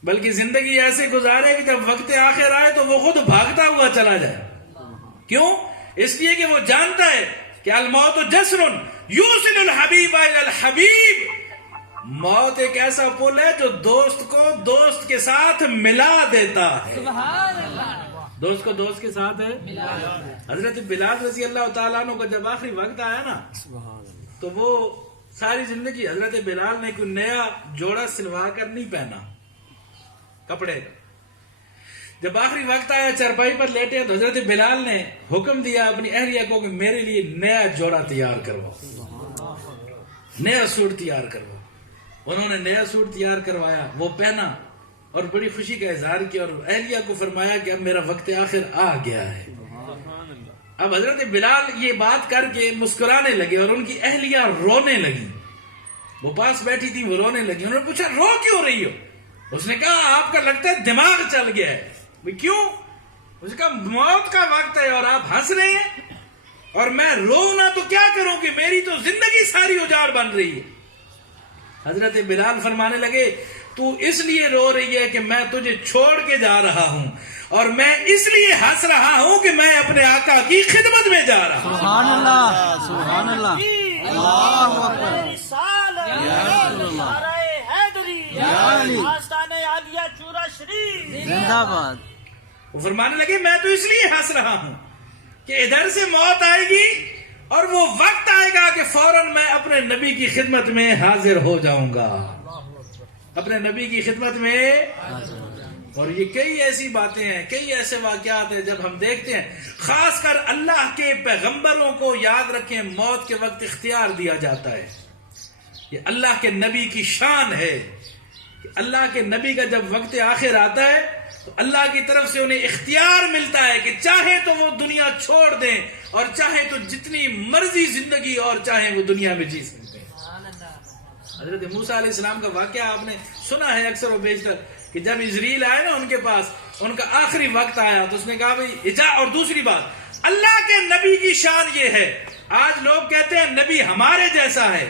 بلکہ زندگی ایسے گزارے کہ جب وقت آخر آئے تو وہ خود بھاگتا ہوا چلا جائے. کیوں؟ اس لیے کہ وہ جانتا ہے کہ الموت جسر یوصل الحبیب الی الحبیب. موت ایک ایسا پل ہے جو دوست کو دوست کے ساتھ ملا دیتا ہے. دوست کو دوست کے ساتھ ہے. حضرت بلال رضی اللہ تعالیٰ عنہ کو جب آخری وقت آیا نا تو وہ ساری زندگی حضرت بلال نے کوئی نیا جوڑا سلوا کر نہیں پہنا کپڑے کا. جب آخری وقت آیا چرپائی پر لیٹے تو حضرت بلال نے حکم دیا اپنی اہلیہ کو کہ میرے لیے نیا جوڑا تیار کرواؤ، نیا سوٹ تیار کرواؤ. انہوں نے نیا سوٹ تیار کروایا، وہ پہنا اور بڑی خوشی کا اظہار کیا اور اہلیہ کو فرمایا کہ اب میرا وقت آخر آ گیا ہے، اب حضرت بلال یہ بات کر کے مسکرانے لگے اور ان کی اہلیہ رونے لگی. وہ پاس بیٹھی تھی، وہ رونے لگی. انہوں نے پوچھا رو کیوں رہی ہو؟ اس نے کہا آپ کا لگتا ہے دماغ چل گیا ہے. بھئی کیوں؟ اس نے کہا موت کا وقت ہے اور آپ ہنس رہے ہیں اور میں رو نہ تو کیا کروں کہ میری تو زندگی ساری اجاڑ بن رہی ہے. حضرت بلال فرمانے لگے تو اس لیے رو رہی ہے کہ میں تجھے چھوڑ کے جا رہا ہوں اور میں اس لیے ہنس رہا ہوں کہ میں اپنے آقا کی خدمت میں جا رہا ہوں. سبحان اللہ سبحان اللہ اللہ اکبر زندہ باد. وہ فرمانے لگے میں تو اس لیے ہنس رہا ہوں کہ ادھر سے موت آئے گی اور وہ وقت آئے گا کہ فوراً میں اپنے نبی کی خدمت میں حاضر ہو جاؤں گا، اپنے نبی کی خدمت میں. اور یہ کئی ایسی باتیں ہیں، کئی ایسے واقعات ہیں جب ہم دیکھتے ہیں، خاص کر اللہ کے پیغمبروں کو یاد رکھیں موت کے وقت اختیار دیا جاتا ہے. یہ اللہ کے نبی کی شان ہے کہ اللہ کے نبی کا جب وقت آخر آتا ہے تو اللہ کی طرف سے انہیں اختیار ملتا ہے کہ چاہے تو وہ دنیا چھوڑ دیں اور چاہے تو جتنی مرضی زندگی اور چاہے وہ دنیا میں جی سکتے ہیں. حضرت موسیٰ علیہ السلام کا واقعہ آپ نے سنا ہے اکثر و بیشتر کہ جب اسرائیل آئے نا ان کے پاس، ان کا آخری وقت آیا تو اس نے کہا بھائی اور دوسری بات اللہ کے نبی کی شان یہ ہے، آج لوگ کہتے ہیں نبی ہمارے جیسا ہے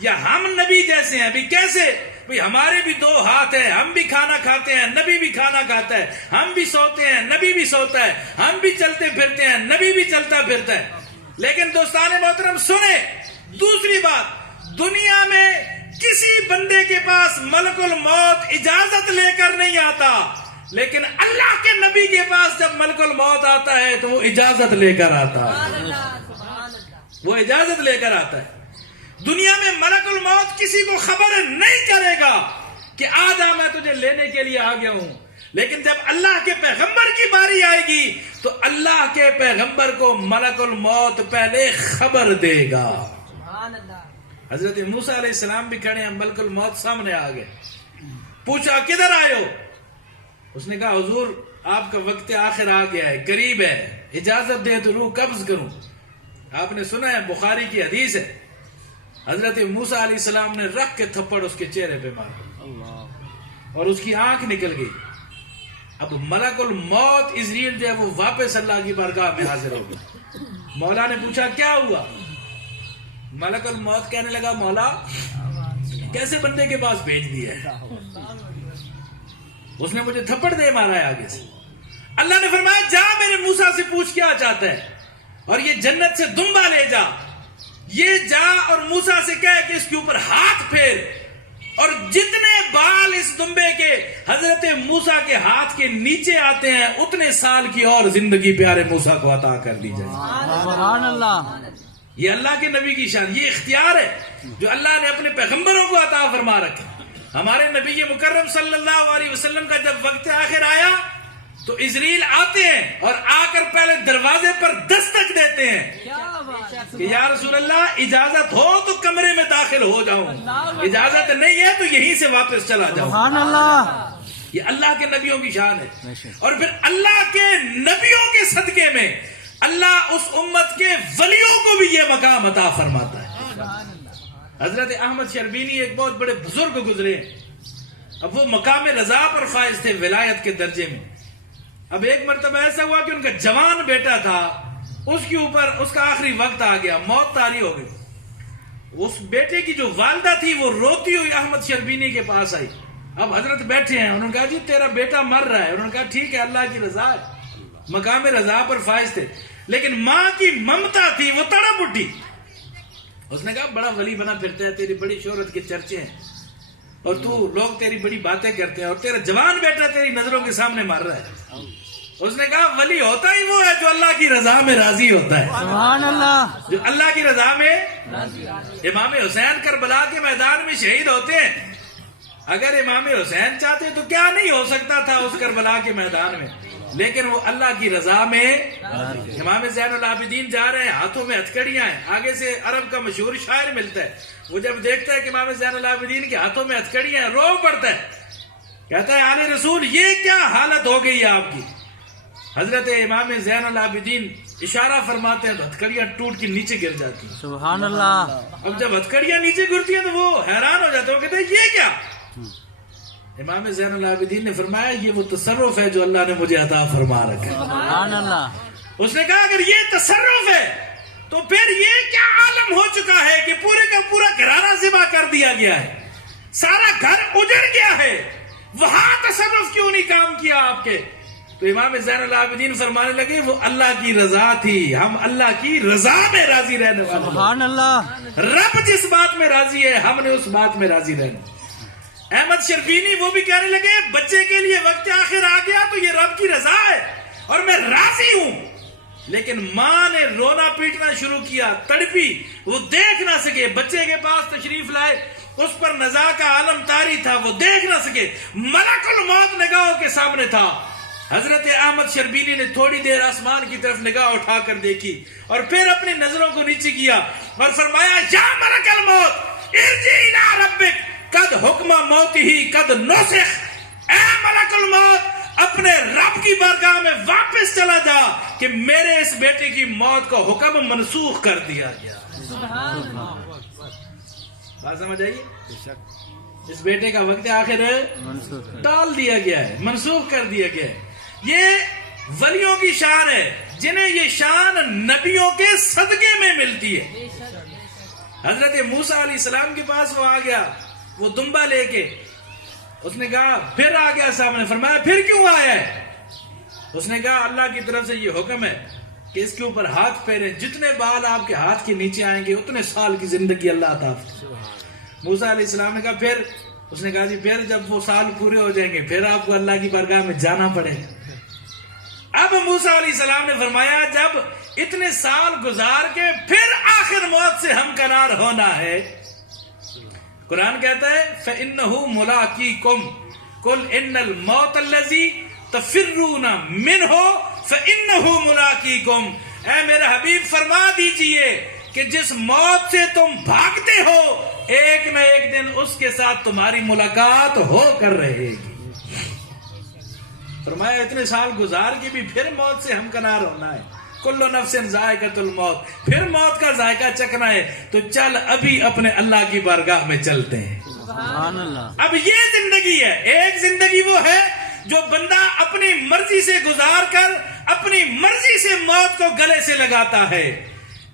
یا ہم نبی جیسے ہیں. بھی کیسے؟ بھئی ہمارے بھی 2 ہاتھ ہیں، ہم بھی کھانا کھاتے ہیں، نبی بھی کھانا کھاتا ہے، ہم بھی سوتے ہیں، نبی بھی سوتا ہے، ہم بھی چلتے پھرتے ہیں، نبی بھی چلتا پھرتا ہے. لیکن دوستان محترم سنیں دوسری بات، دنیا میں کسی بندے کے پاس ملک الموت اجازت لے کر نہیں آتا، لیکن اللہ کے نبی کے پاس جب ملک الموت آتا ہے تو وہ اجازت لے کر آتا ہے، وہ اجازت لے کر آتا ہے. دنیا میں ملک الموت کسی کو خبر نہیں کرے گا کہ آج میں تجھے لینے کے لیے آ گیا ہوں، لیکن جب اللہ کے پیغمبر کی باری آئے گی تو اللہ کے پیغمبر کو ملک الموت پہلے خبر دے گا. حضرت موسیٰ علیہ السلام بھی کھڑے ہیں، ملک الموت سامنے آ گئے. پوچھا کدھر آئے ہو؟ اس نے کہا حضور آپ کا وقت آخر آ گیا ہے، قریب ہے، اجازت دے تو روح قبض کروں. آپ نے سنا ہے، بخاری کی حدیث ہے، حضرت موسیٰ علیہ السلام نے رکھ کے تھپڑ اس کے چہرے پہ مارا اور اس کی آنکھ نکل گئی. اب ملک الموت اسرائیل جو ہے وہ واپس اللہ کی بارگاہ میں حاضر ہو گیا. مولا نے پوچھا کیا ہوا؟ ملک الموت کہنے لگا مولا کیسے بندے کے پاس بھیج دیا ہے، اس نے مجھے تھپڑ دے مارا ہے آگے سے. اللہ نے فرمایا جا میرے موسیٰ سے پوچھ کیا چاہتا ہے اور یہ جنت سے دمبا لے جا، یہ جا اور موسیٰ سے کہے کہ اس کے اوپر ہاتھ پھیر اور جتنے بال اس دمبے کے حضرت موسیٰ کے ہاتھ کے نیچے آتے ہیں اتنے سال کی اور زندگی پیارے موسیٰ کو عطا کر دی جائے. سبحان اللہ. یہ اللہ کے نبی کی شان، یہ اختیار ہے جو اللہ نے اپنے پیغمبروں کو عطا فرما رکھا. ہمارے نبی مکرم صلی اللہ علیہ وسلم کا جب وقت آخر آیا تو اسرائیل آتے ہیں اور آ کر پہلے دروازے پر دستک دیتے ہیں کہ یا رسول اللہ اجازت ہو تو کمرے میں داخل ہو جاؤں، اجازت نہیں ہے تو یہیں سے واپس چلا جاؤں. سبحان اللہ. یہ اللہ کے نبیوں کی شان ہے. اور پھر اللہ کے نبیوں کے صدقے میں اللہ اس امت کے ولیوں کو بھی یہ مقام عطا فرماتا ہے. حضرت احمد شربینی ایک بہت بڑے بزرگ گزرے ہیں، اب وہ مقام رضا پر فائز تھے ولایت کے درجے میں. اب ایک مرتبہ ایسا ہوا کہ ان کا جوان بیٹا تھا، اس کے اوپر اس کا آخری وقت آ گیا، موت طاری ہو گئی. اس بیٹے کی جو والدہ تھی وہ روتی ہوئی احمد شربینی کے پاس آئی. اب حضرت بیٹھے ہیں، انہوں نے کہا جی تیرا بیٹا مر رہا ہے. انہوں نے کہا ٹھیک ہے اللہ کی رضا ہے. مقام رضا پر فائز تھے، لیکن ماں کی ممتا تھی وہ تڑپ اٹھی. اس نے کہا بڑا ولی بنا پھرتا ہے، تیری بڑی شہرت کے چرچے ہیں اور تو لوگ تیری بڑی باتیں کرتے ہیں اور تیرا جوان بیٹا تیری نظروں کے سامنے مر رہا ہے. اس نے کہا ولی ہوتا ہی وہ ہے جو اللہ کی رضا میں راضی ہوتا ہے. سبحان اللہ. جو اللہ کی رضا میں. امام حسین کربلا کے میدان میں شہید ہوتے ہیں، اگر امام حسین چاہتے تو کیا نہیں ہو سکتا تھا اس کربلا کے میدان میں، لیکن وہ اللہ کی رضا میں. امام زین العابدین جا رہے ہیں، ہاتھوں میں ہتھکڑیاں ہیں. آگے سے عرب کا مشہور شاعر ملتا ہے، وہ جب دیکھتا ہے کہ امام زین العابدین کے ہاتھوں میں ہتھکڑیاں ہیں رو پڑتا ہے، کہتا ہے آل رسول یہ کیا حالت ہو گئی ہے آپ کی. حضرت امام زین العابدین اشارہ فرماتے ہیں تو ہتھکڑیاں ٹوٹ کے نیچے گر جاتی ہیں. سبحان اللہ. اب جب ہتھکڑیاں نیچے گرتی ہیں تو وہ حیران ہو جاتے ہیں, وہ کہتے ہیں یہ کیا؟ امام زین العابدین نے فرمایا یہ وہ تصرف ہے جو اللہ نے مجھے عطا فرما رکھا ہے. سبحان اللہ. اس نے کہا اگر یہ تصرف ہے تو پھر یہ کیا عالم ہو چکا ہے کہ پورے کا پورا گھرانہ ذبح کر دیا گیا ہے, سارا گھر اجڑ گیا ہے, وہاں تصرف کیوں نہیں کام کیا آپ کے؟ تو امام زین العابدین فرمانے لگے وہ اللہ کی رضا تھی, ہم اللہ کی رضا میں راضی رہنے والے. سبحان اللہ. رب جس بات میں راضی ہے ہم نے اس بات میں راضی رہنا. احمد شربینی وہ بھی کہنے لگے بچے کے لیے وقت آخر آ گیا تو یہ رب کی رضا ہے اور میں راضی ہوں. لیکن ماں نے رونا پیٹنا شروع کیا, تڑپی, وہ دیکھ نہ سکے. بچے کے پاس تشریف لائے, اس پر نزا کا عالم طاری تھا, وہ دیکھ نہ سکے. ملک الموت نگاہوں کے سامنے تھا. حضرت احمد شربینی نے تھوڑی دیر آسمان کی طرف نگاہ اٹھا کر دیکھی اور پھر اپنی نظروں کو نیچے کیا اور فرمایا یا ملک الموت ارجع الی ربک قد حکم موتہ قد نسخ. اے ملک الموت اپنے رب کی بارگاہ میں واپس چلا جا کہ میرے اس بیٹے کی موت کا حکم منسوخ کر دیا گیا. بات سمجھ آئیے؟ اس بیٹے کا وقت آخر ٹال دیا گیا ہے, منسوخ کر دیا گیا ہے. یہ ولیوں کی شان ہے جنہیں یہ شان نبیوں کے صدقے میں ملتی ہے. حضرت موسیٰ علیہ السلام کے پاس وہ آ گیا, وہ دمبا لے کے. اس نے کہا پھر آ گیا سامنے, فرمایا پھر کیوں آیا ہے؟ اس نے کہا اللہ کی طرف سے یہ حکم ہے کہ اس کے اوپر ہاتھ پھیریں, جتنے بال آپ کے ہاتھ کے نیچے آئیں گے اتنے سال کی زندگی اللہ عطا فرمائے. موسیٰ علیہ السلام نے کہا پھر؟ اس نے کہا جی پھر جب وہ سال پورے ہو جائیں گے پھر آپ کو اللہ کی بارگاہ میں جانا پڑے گا. اب موسیٰ علیہ السلام نے فرمایا جب اتنے سال گزار کے پھر آخر موت سے ہمکنار ہونا ہے. قرآن کہتا ہے فَإِنَّهُ مُلَاقِيكُمْ قُلْ إِنَّ الْمَوْتَ الَّذِي تَفِرُّونَ مِنْهُ فَإِنَّهُ مُلَاقِيكُمْ. اے میرے حبیب فرما دیجئے کہ جس موت سے تم بھاگتے ہو ایک نہ ایک دن اس کے ساتھ تمہاری ملاقات ہو کر رہے گی. فرمایا اتنے سال گزار کے بھی پھر موت سے ہمکنار ہونا ہے. کل نفس ذائقۃ الموت, پھر موت کا ذائقہ چکھنا ہے. تو چل ابھی اپنے اللہ کی بارگاہ میں چلتے ہیں. سبحان اللہ. اب یہ زندگی ہے. ایک زندگی وہ ہے جو بندہ اپنی مرضی سے گزار کر اپنی مرضی سے موت کو گلے سے لگاتا ہے.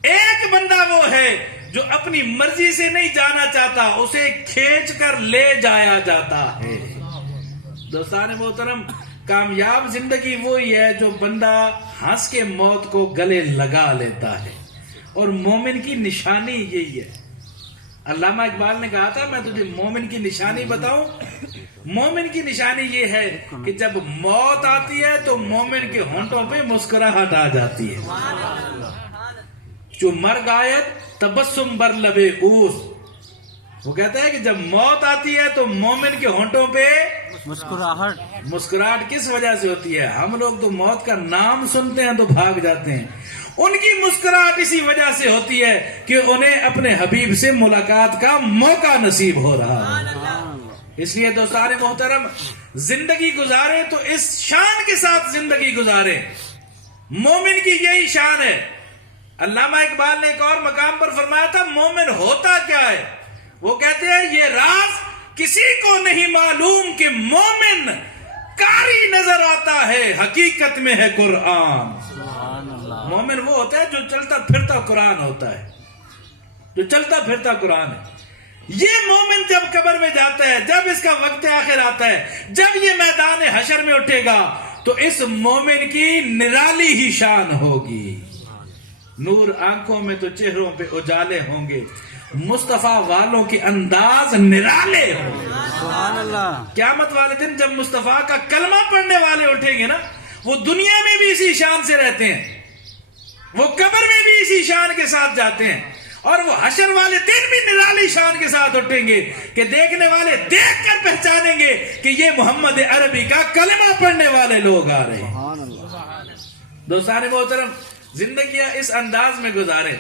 ایک بندہ وہ ہے جو اپنی مرضی سے نہیں جانا چاہتا, اسے کھینچ کر لے جایا جاتا ہے. دوستان محترم, کامیاب زندگی وہی ہے جو بندہ ہنس کے موت کو گلے لگا لیتا ہے, اور مومن کی نشانی یہی ہے. علامہ اقبال نے کہا تھا میں تجھے مومن کی نشانی بتاؤں. مومن کی نشانی یہ ہے کہ جب موت آتی ہے تو مومن کے ہونٹوں پہ مسکراہٹ آ جاتی ہے. جو مرگ آیت تبسم بر لبے اوس, وہ کہتا ہے کہ جب موت آتی ہے تو مومن کے ہونٹوں پہ مسکراہٹ کس وجہ سے ہوتی ہے؟ ہم لوگ تو موت کا نام سنتے ہیں تو بھاگ جاتے ہیں. ان کی مسکراہٹ اسی وجہ سے ہوتی ہے کہ انہیں اپنے حبیب سے ملاقات کا موقع نصیب ہو رہا ہے. اس لیے دوستان محترم, زندگی گزارے تو اس شان کے ساتھ زندگی گزارے. مومن کی یہی شان ہے. علامہ اقبال نے ایک اور مقام پر فرمایا تھا مومن ہوتا کیا ہے. وہ کہتے ہیں یہ راز کسی کو نہیں معلوم کہ مومن قاری نظر آتا ہے حقیقت میں ہے قرآن. مومن وہ ہوتا ہے جو چلتا پھرتا قرآن ہوتا ہے, جو چلتا پھرتا قرآن ہے. یہ مومن جب قبر میں جاتا ہے, جب اس کا وقت آخر آتا ہے, جب یہ میدان حشر میں اٹھے گا تو اس مومن کی نرالی ہی شان ہوگی. نور آنکھوں میں تو چہروں پہ اجالے ہوں گے, مصطفیٰ والوں کے انداز نرالے ہوں گے. سبحان اللہ. قیامت والے دن جب مصطفیٰ کا کلمہ پڑھنے والے اٹھیں گے نا, وہ دنیا میں بھی اسی شان سے رہتے ہیں, وہ قبر میں بھی اسی شان کے ساتھ جاتے ہیں, اور وہ حشر والے دن بھی نرالی شان کے ساتھ اٹھیں گے کہ دیکھنے والے دیکھ کر پہچانیں گے کہ یہ محمد عربی کا کلمہ پڑھنے والے لوگ آ رہے ہیں. دوستان محترم, زندگیاں اس انداز میں گزارے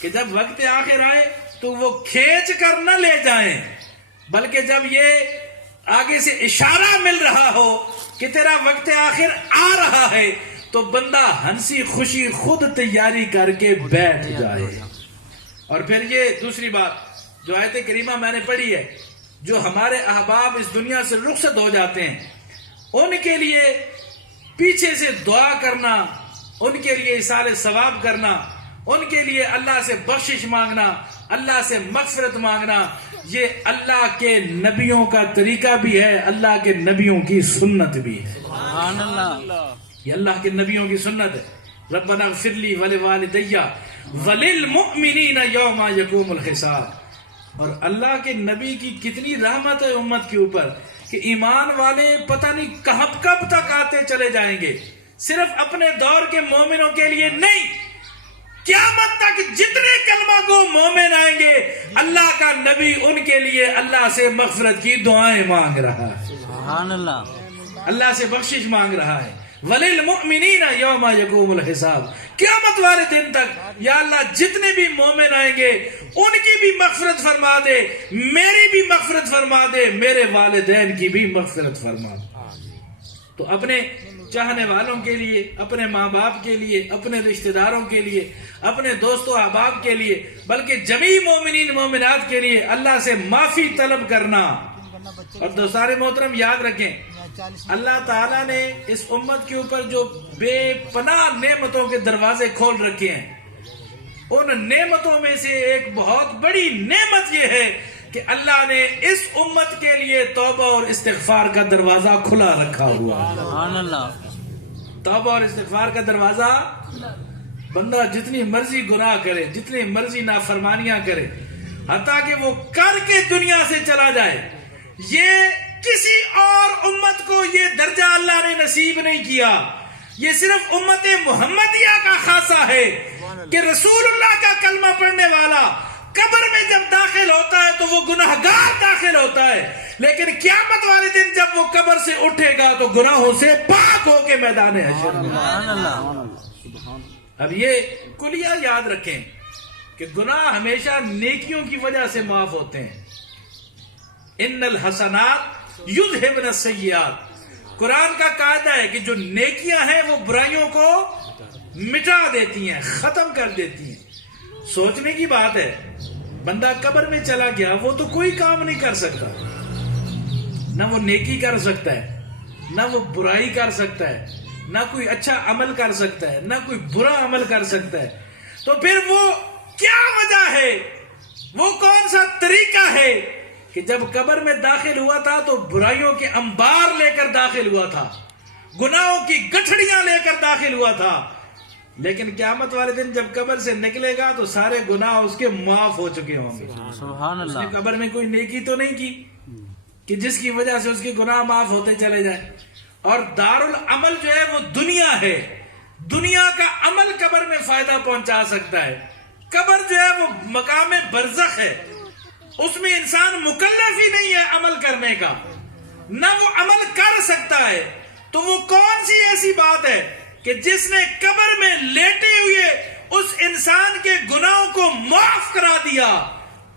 کہ جب وقت آخر آئے تو وہ کھینچ کر نہ لے جائیں, بلکہ جب یہ آگے سے اشارہ مل رہا ہو کہ تیرا وقت آخر آ رہا ہے تو بندہ ہنسی خوشی خود تیاری کر کے بیٹھ جائے. اور پھر یہ دوسری بات جو آیت کریمہ میں نے پڑھی ہے، جو ہمارے احباب اس دنیا سے رخصت ہو جاتے ہیں ان کے لیے پیچھے سے دعا کرنا، ان کے لیے ایصال ثواب کرنا، ان کے لیے اللہ سے بخشش مانگنا، اللہ سے مغفرت مانگنا، یہ اللہ کے نبیوں کا طریقہ بھی ہے، اللہ کے نبیوں کی سنت بھی ہے. سبحان اللہ. یہ اللہ کے نبیوں کی سنت ہے. ربنا اغفر لی ولوالدی وللمؤمنین یوم یقوم الحساب. اور اللہ کے نبی کی کتنی رحمت ہے امت کے اوپر کہ ایمان والے پتہ نہیں کب تک آتے چلے جائیں گے، صرف اپنے دور کے مومنوں کے لیے نہیں، قیامت تک جتنے کلمہ گو مومن آئیں گے اللہ کا نبی ان کے لیے اللہ سے مغفرت کی دعائیں مانگ رہا ہے. سبحان اللہ. اللہ سے بخشش مانگ رہا ہے. وَلِلْمُؤْمِنِينَ يَوْمَ يَقُومُ الْحِسَابُ. قیامت والے دن تک یا اللہ جتنے بھی مومن آئیں گے ان کی بھی مغفرت فرما دے، میری بھی مغفرت فرما دے، میرے والدین کی بھی مغفرت فرما دے. تو اپنے چاہنے والوں کے لیے، اپنے ماں باپ کے لیے، اپنے رشتہ داروں کے لیے، اپنے دوست و احباب کے لیے، بلکہ جمیع مومنین مومنات کے لیے اللہ سے معافی طلب کرنا. اور دوستان محترم یاد رکھیں، اللہ تعالیٰ نے اس امت کے اوپر جو بے پناہ نعمتوں کے دروازے کھول رکھے ہیں، ان نعمتوں میں سے ایک بہت بڑی نعمت یہ ہے کہ اللہ نے اس امت کے لیے توبہ اور استغفار کا دروازہ کھلا رکھا ہوا ہے. سبحان اللہ. توبہ اور استغفار کا دروازہ، بندہ جتنی مرضی گناہ کرے، جتنی مرضی نافرمانیاں کرے، حتیٰ کہ وہ کر کے دنیا سے چلا جائے، یہ کسی اور امت کو یہ درجہ اللہ نے نصیب نہیں کیا. یہ صرف امت محمدیہ کا خاصہ ہے کہ رسول اللہ کا کلمہ پڑھنے والا قبر میں جب داخل ہوتا ہے تو وہ گناہگار داخل ہوتا ہے، لیکن قیامت والے دن جب وہ قبر سے اٹھے گا تو گناہوں سے پاک ہو کے میدان حشر میں. سبحان اللہ. اب یہ کلیہ یاد رکھیں کہ گناہ ہمیشہ نیکیوں کی وجہ سے معاف ہوتے ہیں. ان الحسنات یذہبن السیئات. قرآن کا قاعدہ ہے کہ جو نیکیاں ہیں وہ برائیوں کو مٹا دیتی ہیں، ختم کر دیتی ہیں. سوچنے کی بات ہے، بندہ قبر میں چلا گیا، وہ تو کوئی کام نہیں کر سکتا، نہ وہ نیکی کر سکتا ہے، نہ وہ برائی کر سکتا ہے، نہ کوئی اچھا عمل کر سکتا ہے، نہ کوئی برا عمل کر سکتا ہے. تو پھر وہ کیا وجہ ہے، وہ کون سا طریقہ ہے کہ جب قبر میں داخل ہوا تھا تو برائیوں کے انبار لے کر داخل ہوا تھا، گناہوں کی گٹھڑیاں لے کر داخل ہوا تھا، لیکن قیامت والے دن جب قبر سے نکلے گا تو سارے گناہ اس کے معاف ہو چکے ہوں گے. سبحان اس نے اللہ. قبر میں کوئی نیکی تو نہیں کی کہ جس کی وجہ سے اس کے گناہ معاف ہوتے چلے جائیں. اور دارالعمل جو ہے وہ دنیا ہے، دنیا کا عمل قبر میں فائدہ پہنچا سکتا ہے. قبر جو ہے وہ مقام برزخ ہے، اس میں انسان مکلف ہی نہیں ہے عمل کرنے کا، نہ وہ عمل کر سکتا ہے. تو وہ کون سی ایسی بات ہے کہ جس نے قبر میں لیٹے ہوئے اس انسان کے گناہوں کو معاف کرا دیا؟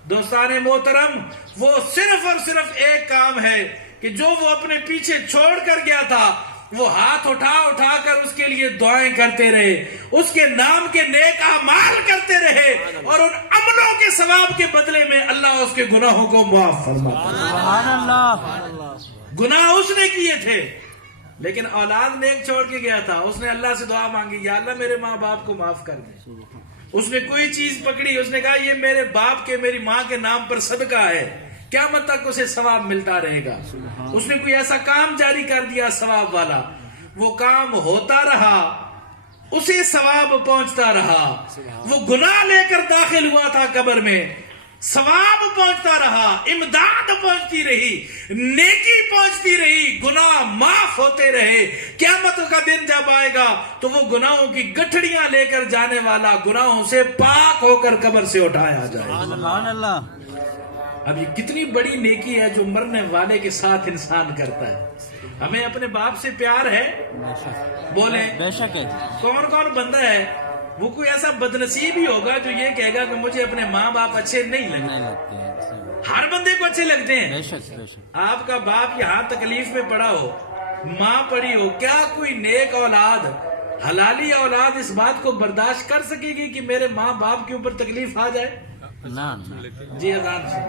دوستان محترم، وہ صرف اور صرف ایک کام ہے کہ جو وہ اپنے پیچھے چھوڑ کر گیا تھا، وہ ہاتھ اٹھا اٹھا کر اس کے لیے دعائیں کرتے رہے، اس کے نام کے نیک اعمال کرتے رہے، اور ان عملوں کے ثواب کے بدلے میں اللہ اس کے گناہوں کو معاف فرماتا. سبحان اللہ. گناہ اس نے کیے تھے لیکن اولاد نیک چھوڑ کے گیا تھا، اس نے اللہ سے دعا مانگی، یا اللہ میرے ماں باپ کو معاف کر دے. اس نے کوئی چیز پکڑی، اس نے کہا یہ میرے باپ کے، میری ماں کے نام پر صدقہ ہے، قیامت تک اسے ثواب ملتا رہے گا. اس نے کوئی ایسا کام جاری کر دیا ثواب والا، وہ کام ہوتا رہا، اسے ثواب پہنچتا رہا. وہ گناہ لے کر داخل ہوا تھا قبر میں، ثواب پہنچتا رہا، امداد پہنچتی رہی، نیکی پہنچتی رہی، گناہ معاف ہوتے رہے. قیامت کا دن جب آئے گا تو وہ گناہوں کی گٹھڑیاں لے کر جانے والا گناہوں سے پاک ہو کر قبر سے اٹھایا جائے. سبحان اللہ. اب یہ کتنی بڑی نیکی ہے جو مرنے والے کے ساتھ انسان کرتا ہے. ہمیں اپنے باپ سے پیار ہے؟ بولیں. بے شک ہے. کون کون بندہ ہے وہ کوئی ایسا بدنصیب ہی ہوگا جو یہ کہے گا کہ مجھے اپنے ماں باپ اچھے نہیں لگتے؟ ہر بندے کو اچھے لگتے ہیں. بے شک بے شک. آپ کا باپ یہاں تکلیف میں پڑا ہو، ماں پڑی ہو، کیا کوئی نیک اولاد حلالی اولاد اس بات کو برداشت کر سکے گی کہ میرے ماں باپ کے اوپر تکلیف آ جائے؟ نہ جی اذان سے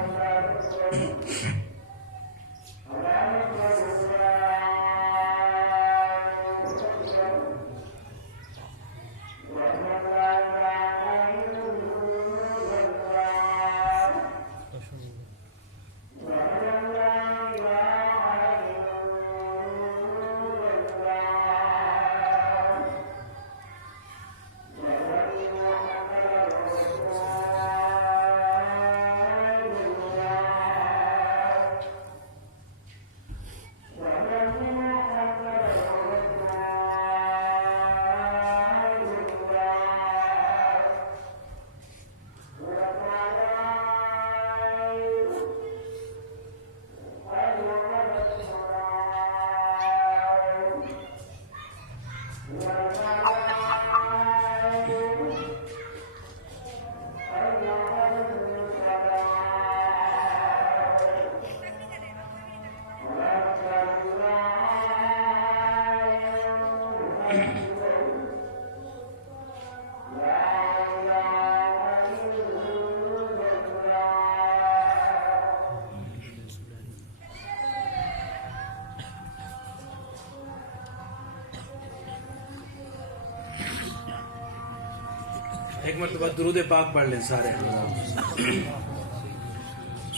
ایک مرتبہ درود پاک پڑھ لیں سارے.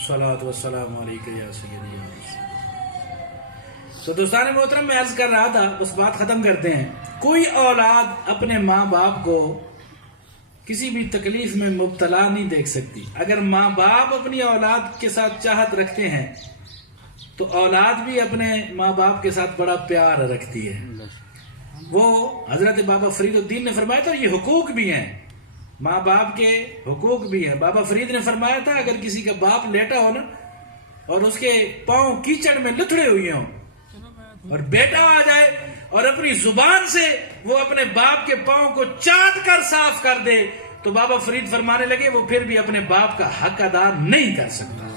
صلاۃ والسلام علیک یا سیدی. تو دوستان محترم میں عرض کر رہا تھا، اس بات ختم کرتے ہیں. کوئی اولاد اپنے ماں باپ کو کسی بھی تکلیف میں مبتلا نہیں دیکھ سکتی. اگر ماں باپ اپنی اولاد کے ساتھ چاہت رکھتے ہیں تو اولاد بھی اپنے ماں باپ کے ساتھ بڑا پیار رکھتی ہے. وہ حضرت بابا فرید الدین نے فرمایا تھا، یہ حقوق بھی ہیں، ماں باپ کے حقوق بھی ہیں. بابا فرید نے فرمایا تھا اگر کسی کا باپ لیٹا ہو نا اور اس کے پاؤں کیچڑ میں لتھڑے ہوئے ہوں اور بیٹا آ جائے اور اپنی زبان سے وہ اپنے باپ کے پاؤں کو چاٹ کر صاف کر دے تو بابا فرید فرمانے لگے وہ پھر بھی اپنے باپ کا حق ادا نہیں کر سکتا.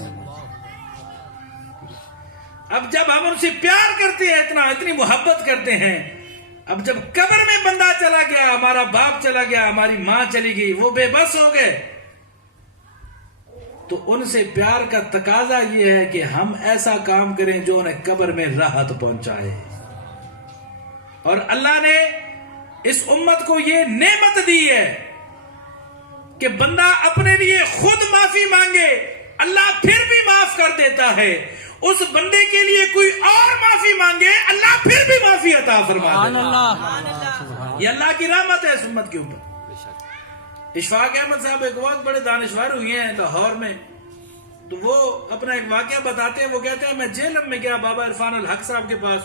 اب جب ہم ان سے پیار کرتے ہیں، اتنی محبت کرتے ہیں، اب جب قبر میں بندہ چلا گیا، ہمارا باپ چلا گیا، ہماری ماں چلی گئی، وہ بے بس ہو گئے، تو ان سے پیار کا تقاضا یہ ہے کہ ہم ایسا کام کریں جو انہیں قبر میں راحت پہنچائے. اور اللہ نے اس امت کو یہ نعمت دی ہے کہ بندہ اپنے لیے خود معافی مانگے، اللہ پھر بھی معاف کر دیتا ہے. اس بندے کے لیے کوئی اور معافی مانگے، اللہ پھر بھی معافی عطا فرما دیتا. یہ اللہ کی رحمت ہے اس امت کے اوپر. اشفاق احمد صاحب ایک بہت بڑے دانشور ہوئے ہیں لاہور میں، تو وہ اپنا ایک واقعہ بتاتے ہیں. وہ کہتے ہیں میں جیلم میں گیا بابا عرفان الحق صاحب کے پاس،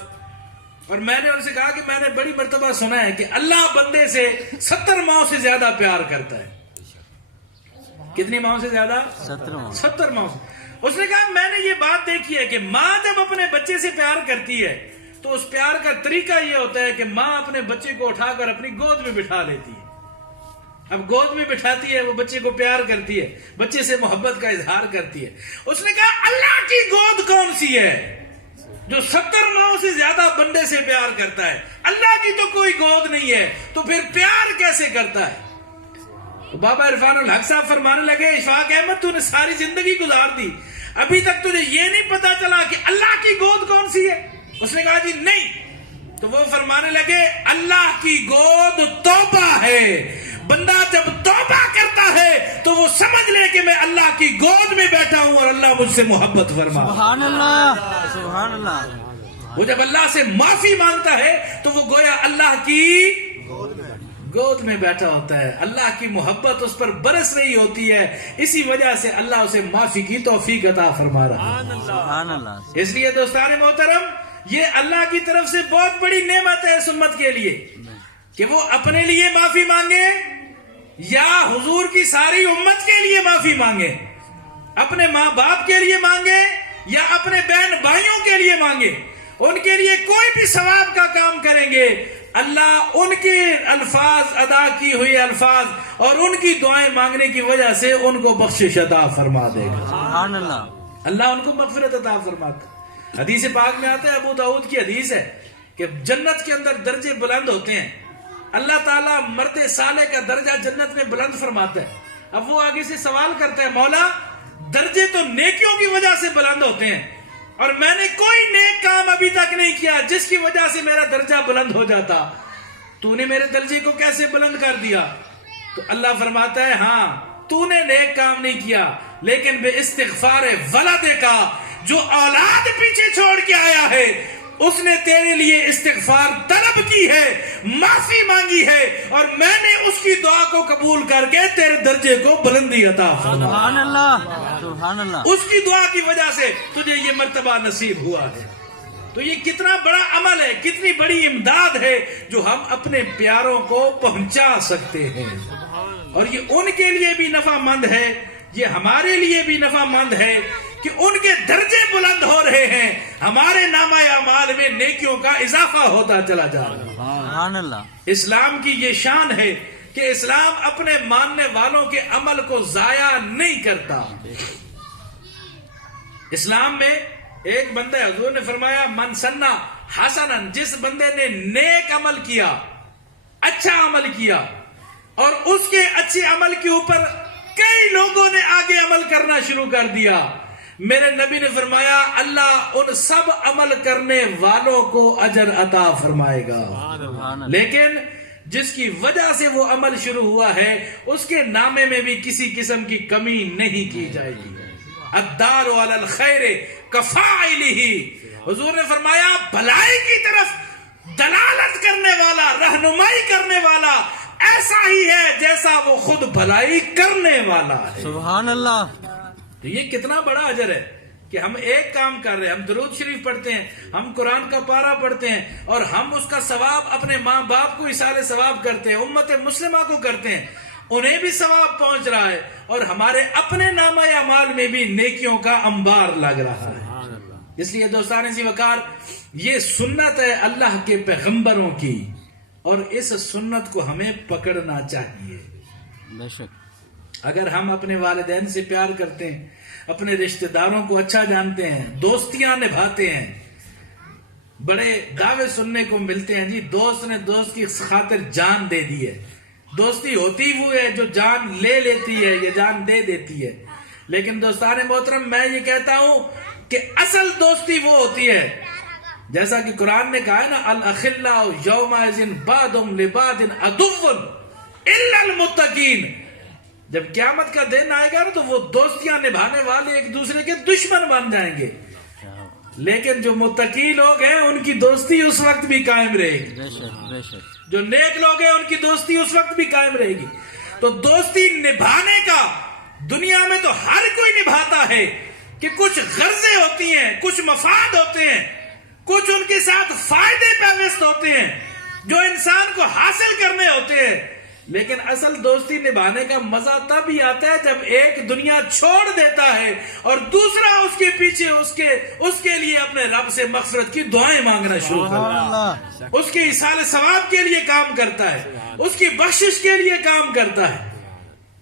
اور میں نے ان سے کہا کہ میں نے بڑی مرتبہ سنا ہے کہ اللہ بندے سے 70 ماؤں سے زیادہ پیار کرتا ہے. کتنی ماؤں سے زیادہ؟ 70 ماؤں سے. اس نے کہا میں نے یہ بات دیکھی ہے کہ ماں جب اپنے بچے سے پیار کرتی ہے تو اس پیار کا طریقہ یہ ہوتا ہے کہ ماں اپنے بچے کو اٹھا کر اپنی گود میں بٹھا لیتی ہے. اب گود میں بٹھاتی ہے، وہ بچے کو پیار کرتی ہے، بچے سے محبت کا اظہار کرتی ہے. اس نے کہا اللہ کی گود کون سی ہے جو 70 ماؤں سے زیادہ بندے سے پیار کرتا ہے؟ اللہ کی تو کوئی گود نہیں ہے، تو پھر پیار کیسے کرتا ہے؟ تو بابا عرفان الحق صاحب فرمانے لگے اشفاق احمد تو نے ساری زندگی گزار دی، ابھی تک تجھے یہ نہیں پتا چلا کہ اللہ کی گود کون سی ہے؟ اس نے کہا جی نہیں. تو وہ فرمانے لگے اللہ کی گود توبہ ہے. بندہ جب توبہ کرتا ہے تو وہ سمجھ لے کہ میں اللہ کی گود میں بیٹھا ہوں اور اللہ مجھ سے محبت فرما. سبحان اللہ، سبحان اللہ. وہ جب اللہ سے معافی مانگتا ہے تو وہ گویا اللہ کی گود میں بیٹھا ہوتا ہے، اللہ کی محبت اس پر برس رہی ہوتی ہے، اسی وجہ سے اللہ اسے معافی کی توفیق عطا فرما رہا ہے. سبحان اللہ. اس لیے دوستان محترم یہ اللہ کی طرف سے بہت بڑی نعمت ہے اس امت کے لیے کہ وہ اپنے لیے معافی مانگے یا حضور کی ساری امت کے لیے معافی مانگے، اپنے ماں باپ کے لیے مانگے یا اپنے بہن بھائیوں کے لیے مانگے. ان کے لیے کوئی بھی ثواب کا کام کریں گے اللہ ان کے الفاظ ادا کی ہوئی الفاظ اور ان کی دعائیں مانگنے کی وجہ سے ان کو بخشش عطا فرما دے گا. سبحان اللہ. اللہ ان کو مغفرت عطا فرماتا. حدیث پاک میں آتا ہے، ابو داؤد کی حدیث ہے کہ جنت کے اندر درجے بلند ہوتے ہیں. اللہ تعالیٰ مرد صالح کا درجہ جنت میں بلند فرماتا ہے. اب وہ آگے سے سوال کرتا ہے مولا درجے تو نیکیوں کی وجہ سے بلند ہوتے ہیں اور میں نے کوئی نیک کام ابھی تک نہیں کیا جس کی وجہ سے میرا درجہ بلند ہو جاتا, تو نے میرے درجے کو کیسے بلند کر دیا؟ تو اللہ فرماتا ہے ہاں تو نے نیک کام نہیں کیا لیکن بے استغفار ولد کا, جو اولاد پیچھے چھوڑ کے آیا ہے اس نے تیرے لیے استغفار طلب کی ہے, معافی مانگی ہے اور میں نے اس کی دعا کو قبول کر کے تیرے درجے کو بلندی عطا فرمائی. سبحان اللہ, سبحان اللہ. اس کی دعا کی وجہ سے تجھے یہ مرتبہ نصیب ہوا ہے. تو یہ کتنا بڑا عمل ہے, کتنی بڑی امداد ہے جو ہم اپنے پیاروں کو پہنچا سکتے ہیں. اور یہ ان کے لیے بھی نفع مند ہے, یہ ہمارے لیے بھی نفع مند ہے کہ ان کے درجے بلند ہو رہے ہیں, ہمارے نامہ اعمال میں نیکیوں کا اضافہ ہوتا چلا جا رہا ہے. سبحان اللہ. اسلام کی یہ شان ہے کہ اسلام اپنے ماننے والوں کے عمل کو ضائع نہیں کرتا. اسلام میں ایک بندہ, حضور نے فرمایا من سنہ حسنن, جس بندے نے نیک عمل کیا, اچھا عمل کیا اور اس کے اچھے عمل کے اوپر کئی لوگوں نے آگے عمل کرنا شروع کر دیا, میرے نبی نے فرمایا اللہ ان سب عمل کرنے والوں کو اجر عطا فرمائے گا, لیکن جس کی وجہ سے وہ عمل شروع ہوا ہے اس کے نامے میں بھی کسی قسم کی کمی نہیں کی جائے گی. الدال علی الخیر کفاعلہ, حضور نے فرمایا بھلائی کی طرف دلالت کرنے والا, رہنمائی کرنے والا ایسا ہی ہے جیسا وہ خود بھلائی کرنے والا ہے. سبحان اللہ. تو یہ کتنا بڑا اجر ہے کہ ہم ایک کام کر رہے ہیں, ہم درود شریف پڑھتے ہیں, ہم قرآن کا پارہ پڑھتے ہیں اور ہم اس کا ثواب اپنے ماں باپ کو ایصال ثواب کرتے ہیں, امت مسلمہ کو کرتے ہیں, انہیں بھی ثواب پہنچ رہا ہے اور ہمارے اپنے نامہ اعمال میں بھی نیکیوں کا انبار لگ رہا ہے. اس لیے دوستان ذی وقار یہ سنت ہے اللہ کے پیغمبروں کی اور اس سنت کو ہمیں پکڑنا چاہیے. بے شک. اگر ہم اپنے والدین سے پیار کرتے ہیں, اپنے رشتہ داروں کو اچھا جانتے ہیں, دوستیاں نبھاتے ہیں, بڑے دعوے سننے کو ملتے ہیں جی دوست نے دوست کی خاطر جان دے دی ہے. دوستی ہوتی وہ ہے جو جان لے لیتی ہے یا جان دے دیتی ہے, لیکن دوستان محترم میں یہ کہتا ہوں کہ اصل دوستی وہ ہوتی ہے جیسا کہ قرآن نے کہا ہے نا, الاخلاء یومئذ بعضهم لبعض عدو الا المتقین. جب قیامت کا دن آئے گا نا تو وہ دوستیاں نبھانے والے ایک دوسرے کے دشمن بن جائیں گے, لیکن جو متقی لوگ ہیں ان کی دوستی اس وقت بھی قائم رہے گی. بے شک, بے شک. جو نیک لوگ ہیں ان کی دوستی اس وقت بھی قائم رہے گی. تو دوستی نبھانے کا دنیا میں تو ہر کوئی نبھاتا ہے کہ کچھ غرضیں ہوتی ہیں, کچھ مفاد ہوتے ہیں, کچھ ان کے ساتھ فائدے پیوست ہوتے ہیں جو انسان کو حاصل کرنے ہوتے ہیں, لیکن اصل دوستی نبھانے کا مزہ تب ہی آتا ہے جب ایک دنیا چھوڑ دیتا ہے اور دوسرا اس کے پیچھے اس کے لیے اپنے رب سے مغفرت کی دعائیں مانگنا شروع کرتا ہے, اس کے ایصال ثواب کے لیے کام کرتا ہے, اس کی بخشش کے لیے کام کرتا ہے.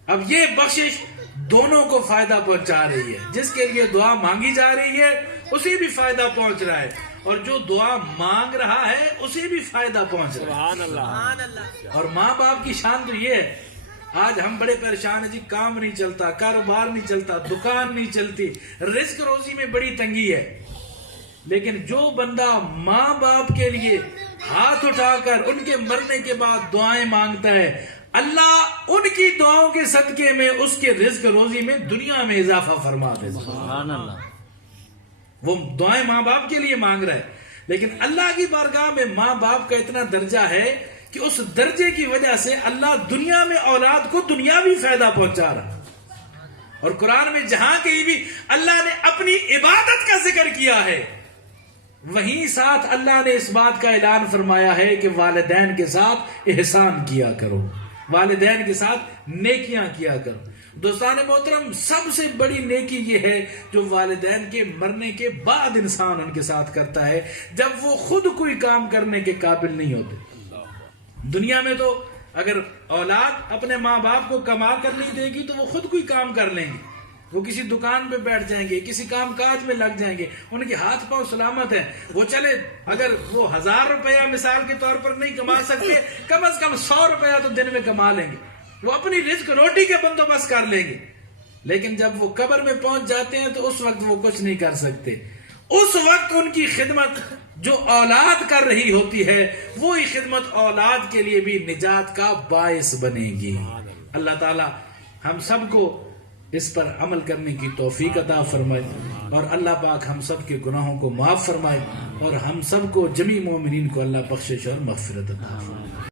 اب یہ بخشش دونوں کو فائدہ پہنچا رہی ہے, جس کے لیے دعا مانگی جا رہی ہے اسے بھی فائدہ پہنچ رہا ہے اور جو دعا مانگ رہا ہے اسے بھی فائدہ پہنچ رہا ہے. سبحان اللہ. اور ماں باپ کی شان تو یہ ہے, آج ہم بڑے پریشان ہیں جی, کام نہیں چلتا, کاروبار نہیں چلتا, دکان نہیں چلتی, رزق روزی میں بڑی تنگی ہے, لیکن جو بندہ ماں باپ کے لیے ہاتھ اٹھا کر ان کے مرنے کے بعد دعائیں مانگتا ہے, اللہ ان کی دعاؤں کے صدقے میں اس کے رزق روزی میں دنیا میں اضافہ فرما دیتا. سبحان اللہ. وہ دعائیں ماں باپ کے لیے مانگ رہا ہے, لیکن اللہ کی بارگاہ میں ماں باپ کا اتنا درجہ ہے کہ اس درجے کی وجہ سے اللہ دنیا میں اولاد کو دنیاوی فائدہ پہنچا رہا ہے. اور قرآن میں جہاں کہیں بھی اللہ نے اپنی عبادت کا ذکر کیا ہے وہیں ساتھ اللہ نے اس بات کا اعلان فرمایا ہے کہ والدین کے ساتھ احسان کیا کرو, والدین کے ساتھ نیکیاں کیا کرو. دوستان محترم سب سے بڑی نیکی یہ ہے جو والدین کے مرنے کے بعد انسان ان کے ساتھ کرتا ہے جب وہ خود کوئی کام کرنے کے قابل نہیں ہوتے. دنیا میں تو اگر اولاد اپنے ماں باپ کو کما کر نہیں دے گی تو وہ خود کوئی کام کر لیں گے, وہ کسی دکان پہ بیٹھ جائیں گے، کسی کام کاج میں لگ جائیں گے، ان کے ہاتھ پاؤں سلامت ہیں، وہ چلے اگر وہ 1000 روپیہ مثال کے طور پر نہیں کما سکتے، کم از کم 100 روپیہ تو دن میں کما لیں گے، وہ اپنی رزق روٹی کا بندوبست کر لیں گے۔ لیکن جب وہ قبر میں پہنچ جاتے ہیں تو اس وقت وہ کچھ نہیں کر سکتے۔ اس وقت ان کی خدمت جو اولاد کر رہی ہوتی ہے، وہی خدمت اولاد کے لیے بھی نجات کا باعث بنے گی۔ اللہ تعالی ہم سب کو اس پر عمل کرنے کی توفیق عطا فرمائے، اور اللہ پاک ہم سب کے گناہوں کو معاف فرمائے، اور ہم سب کو جمیع مومنین کو اللہ بخشش اور مغفرت عطا فرمائے۔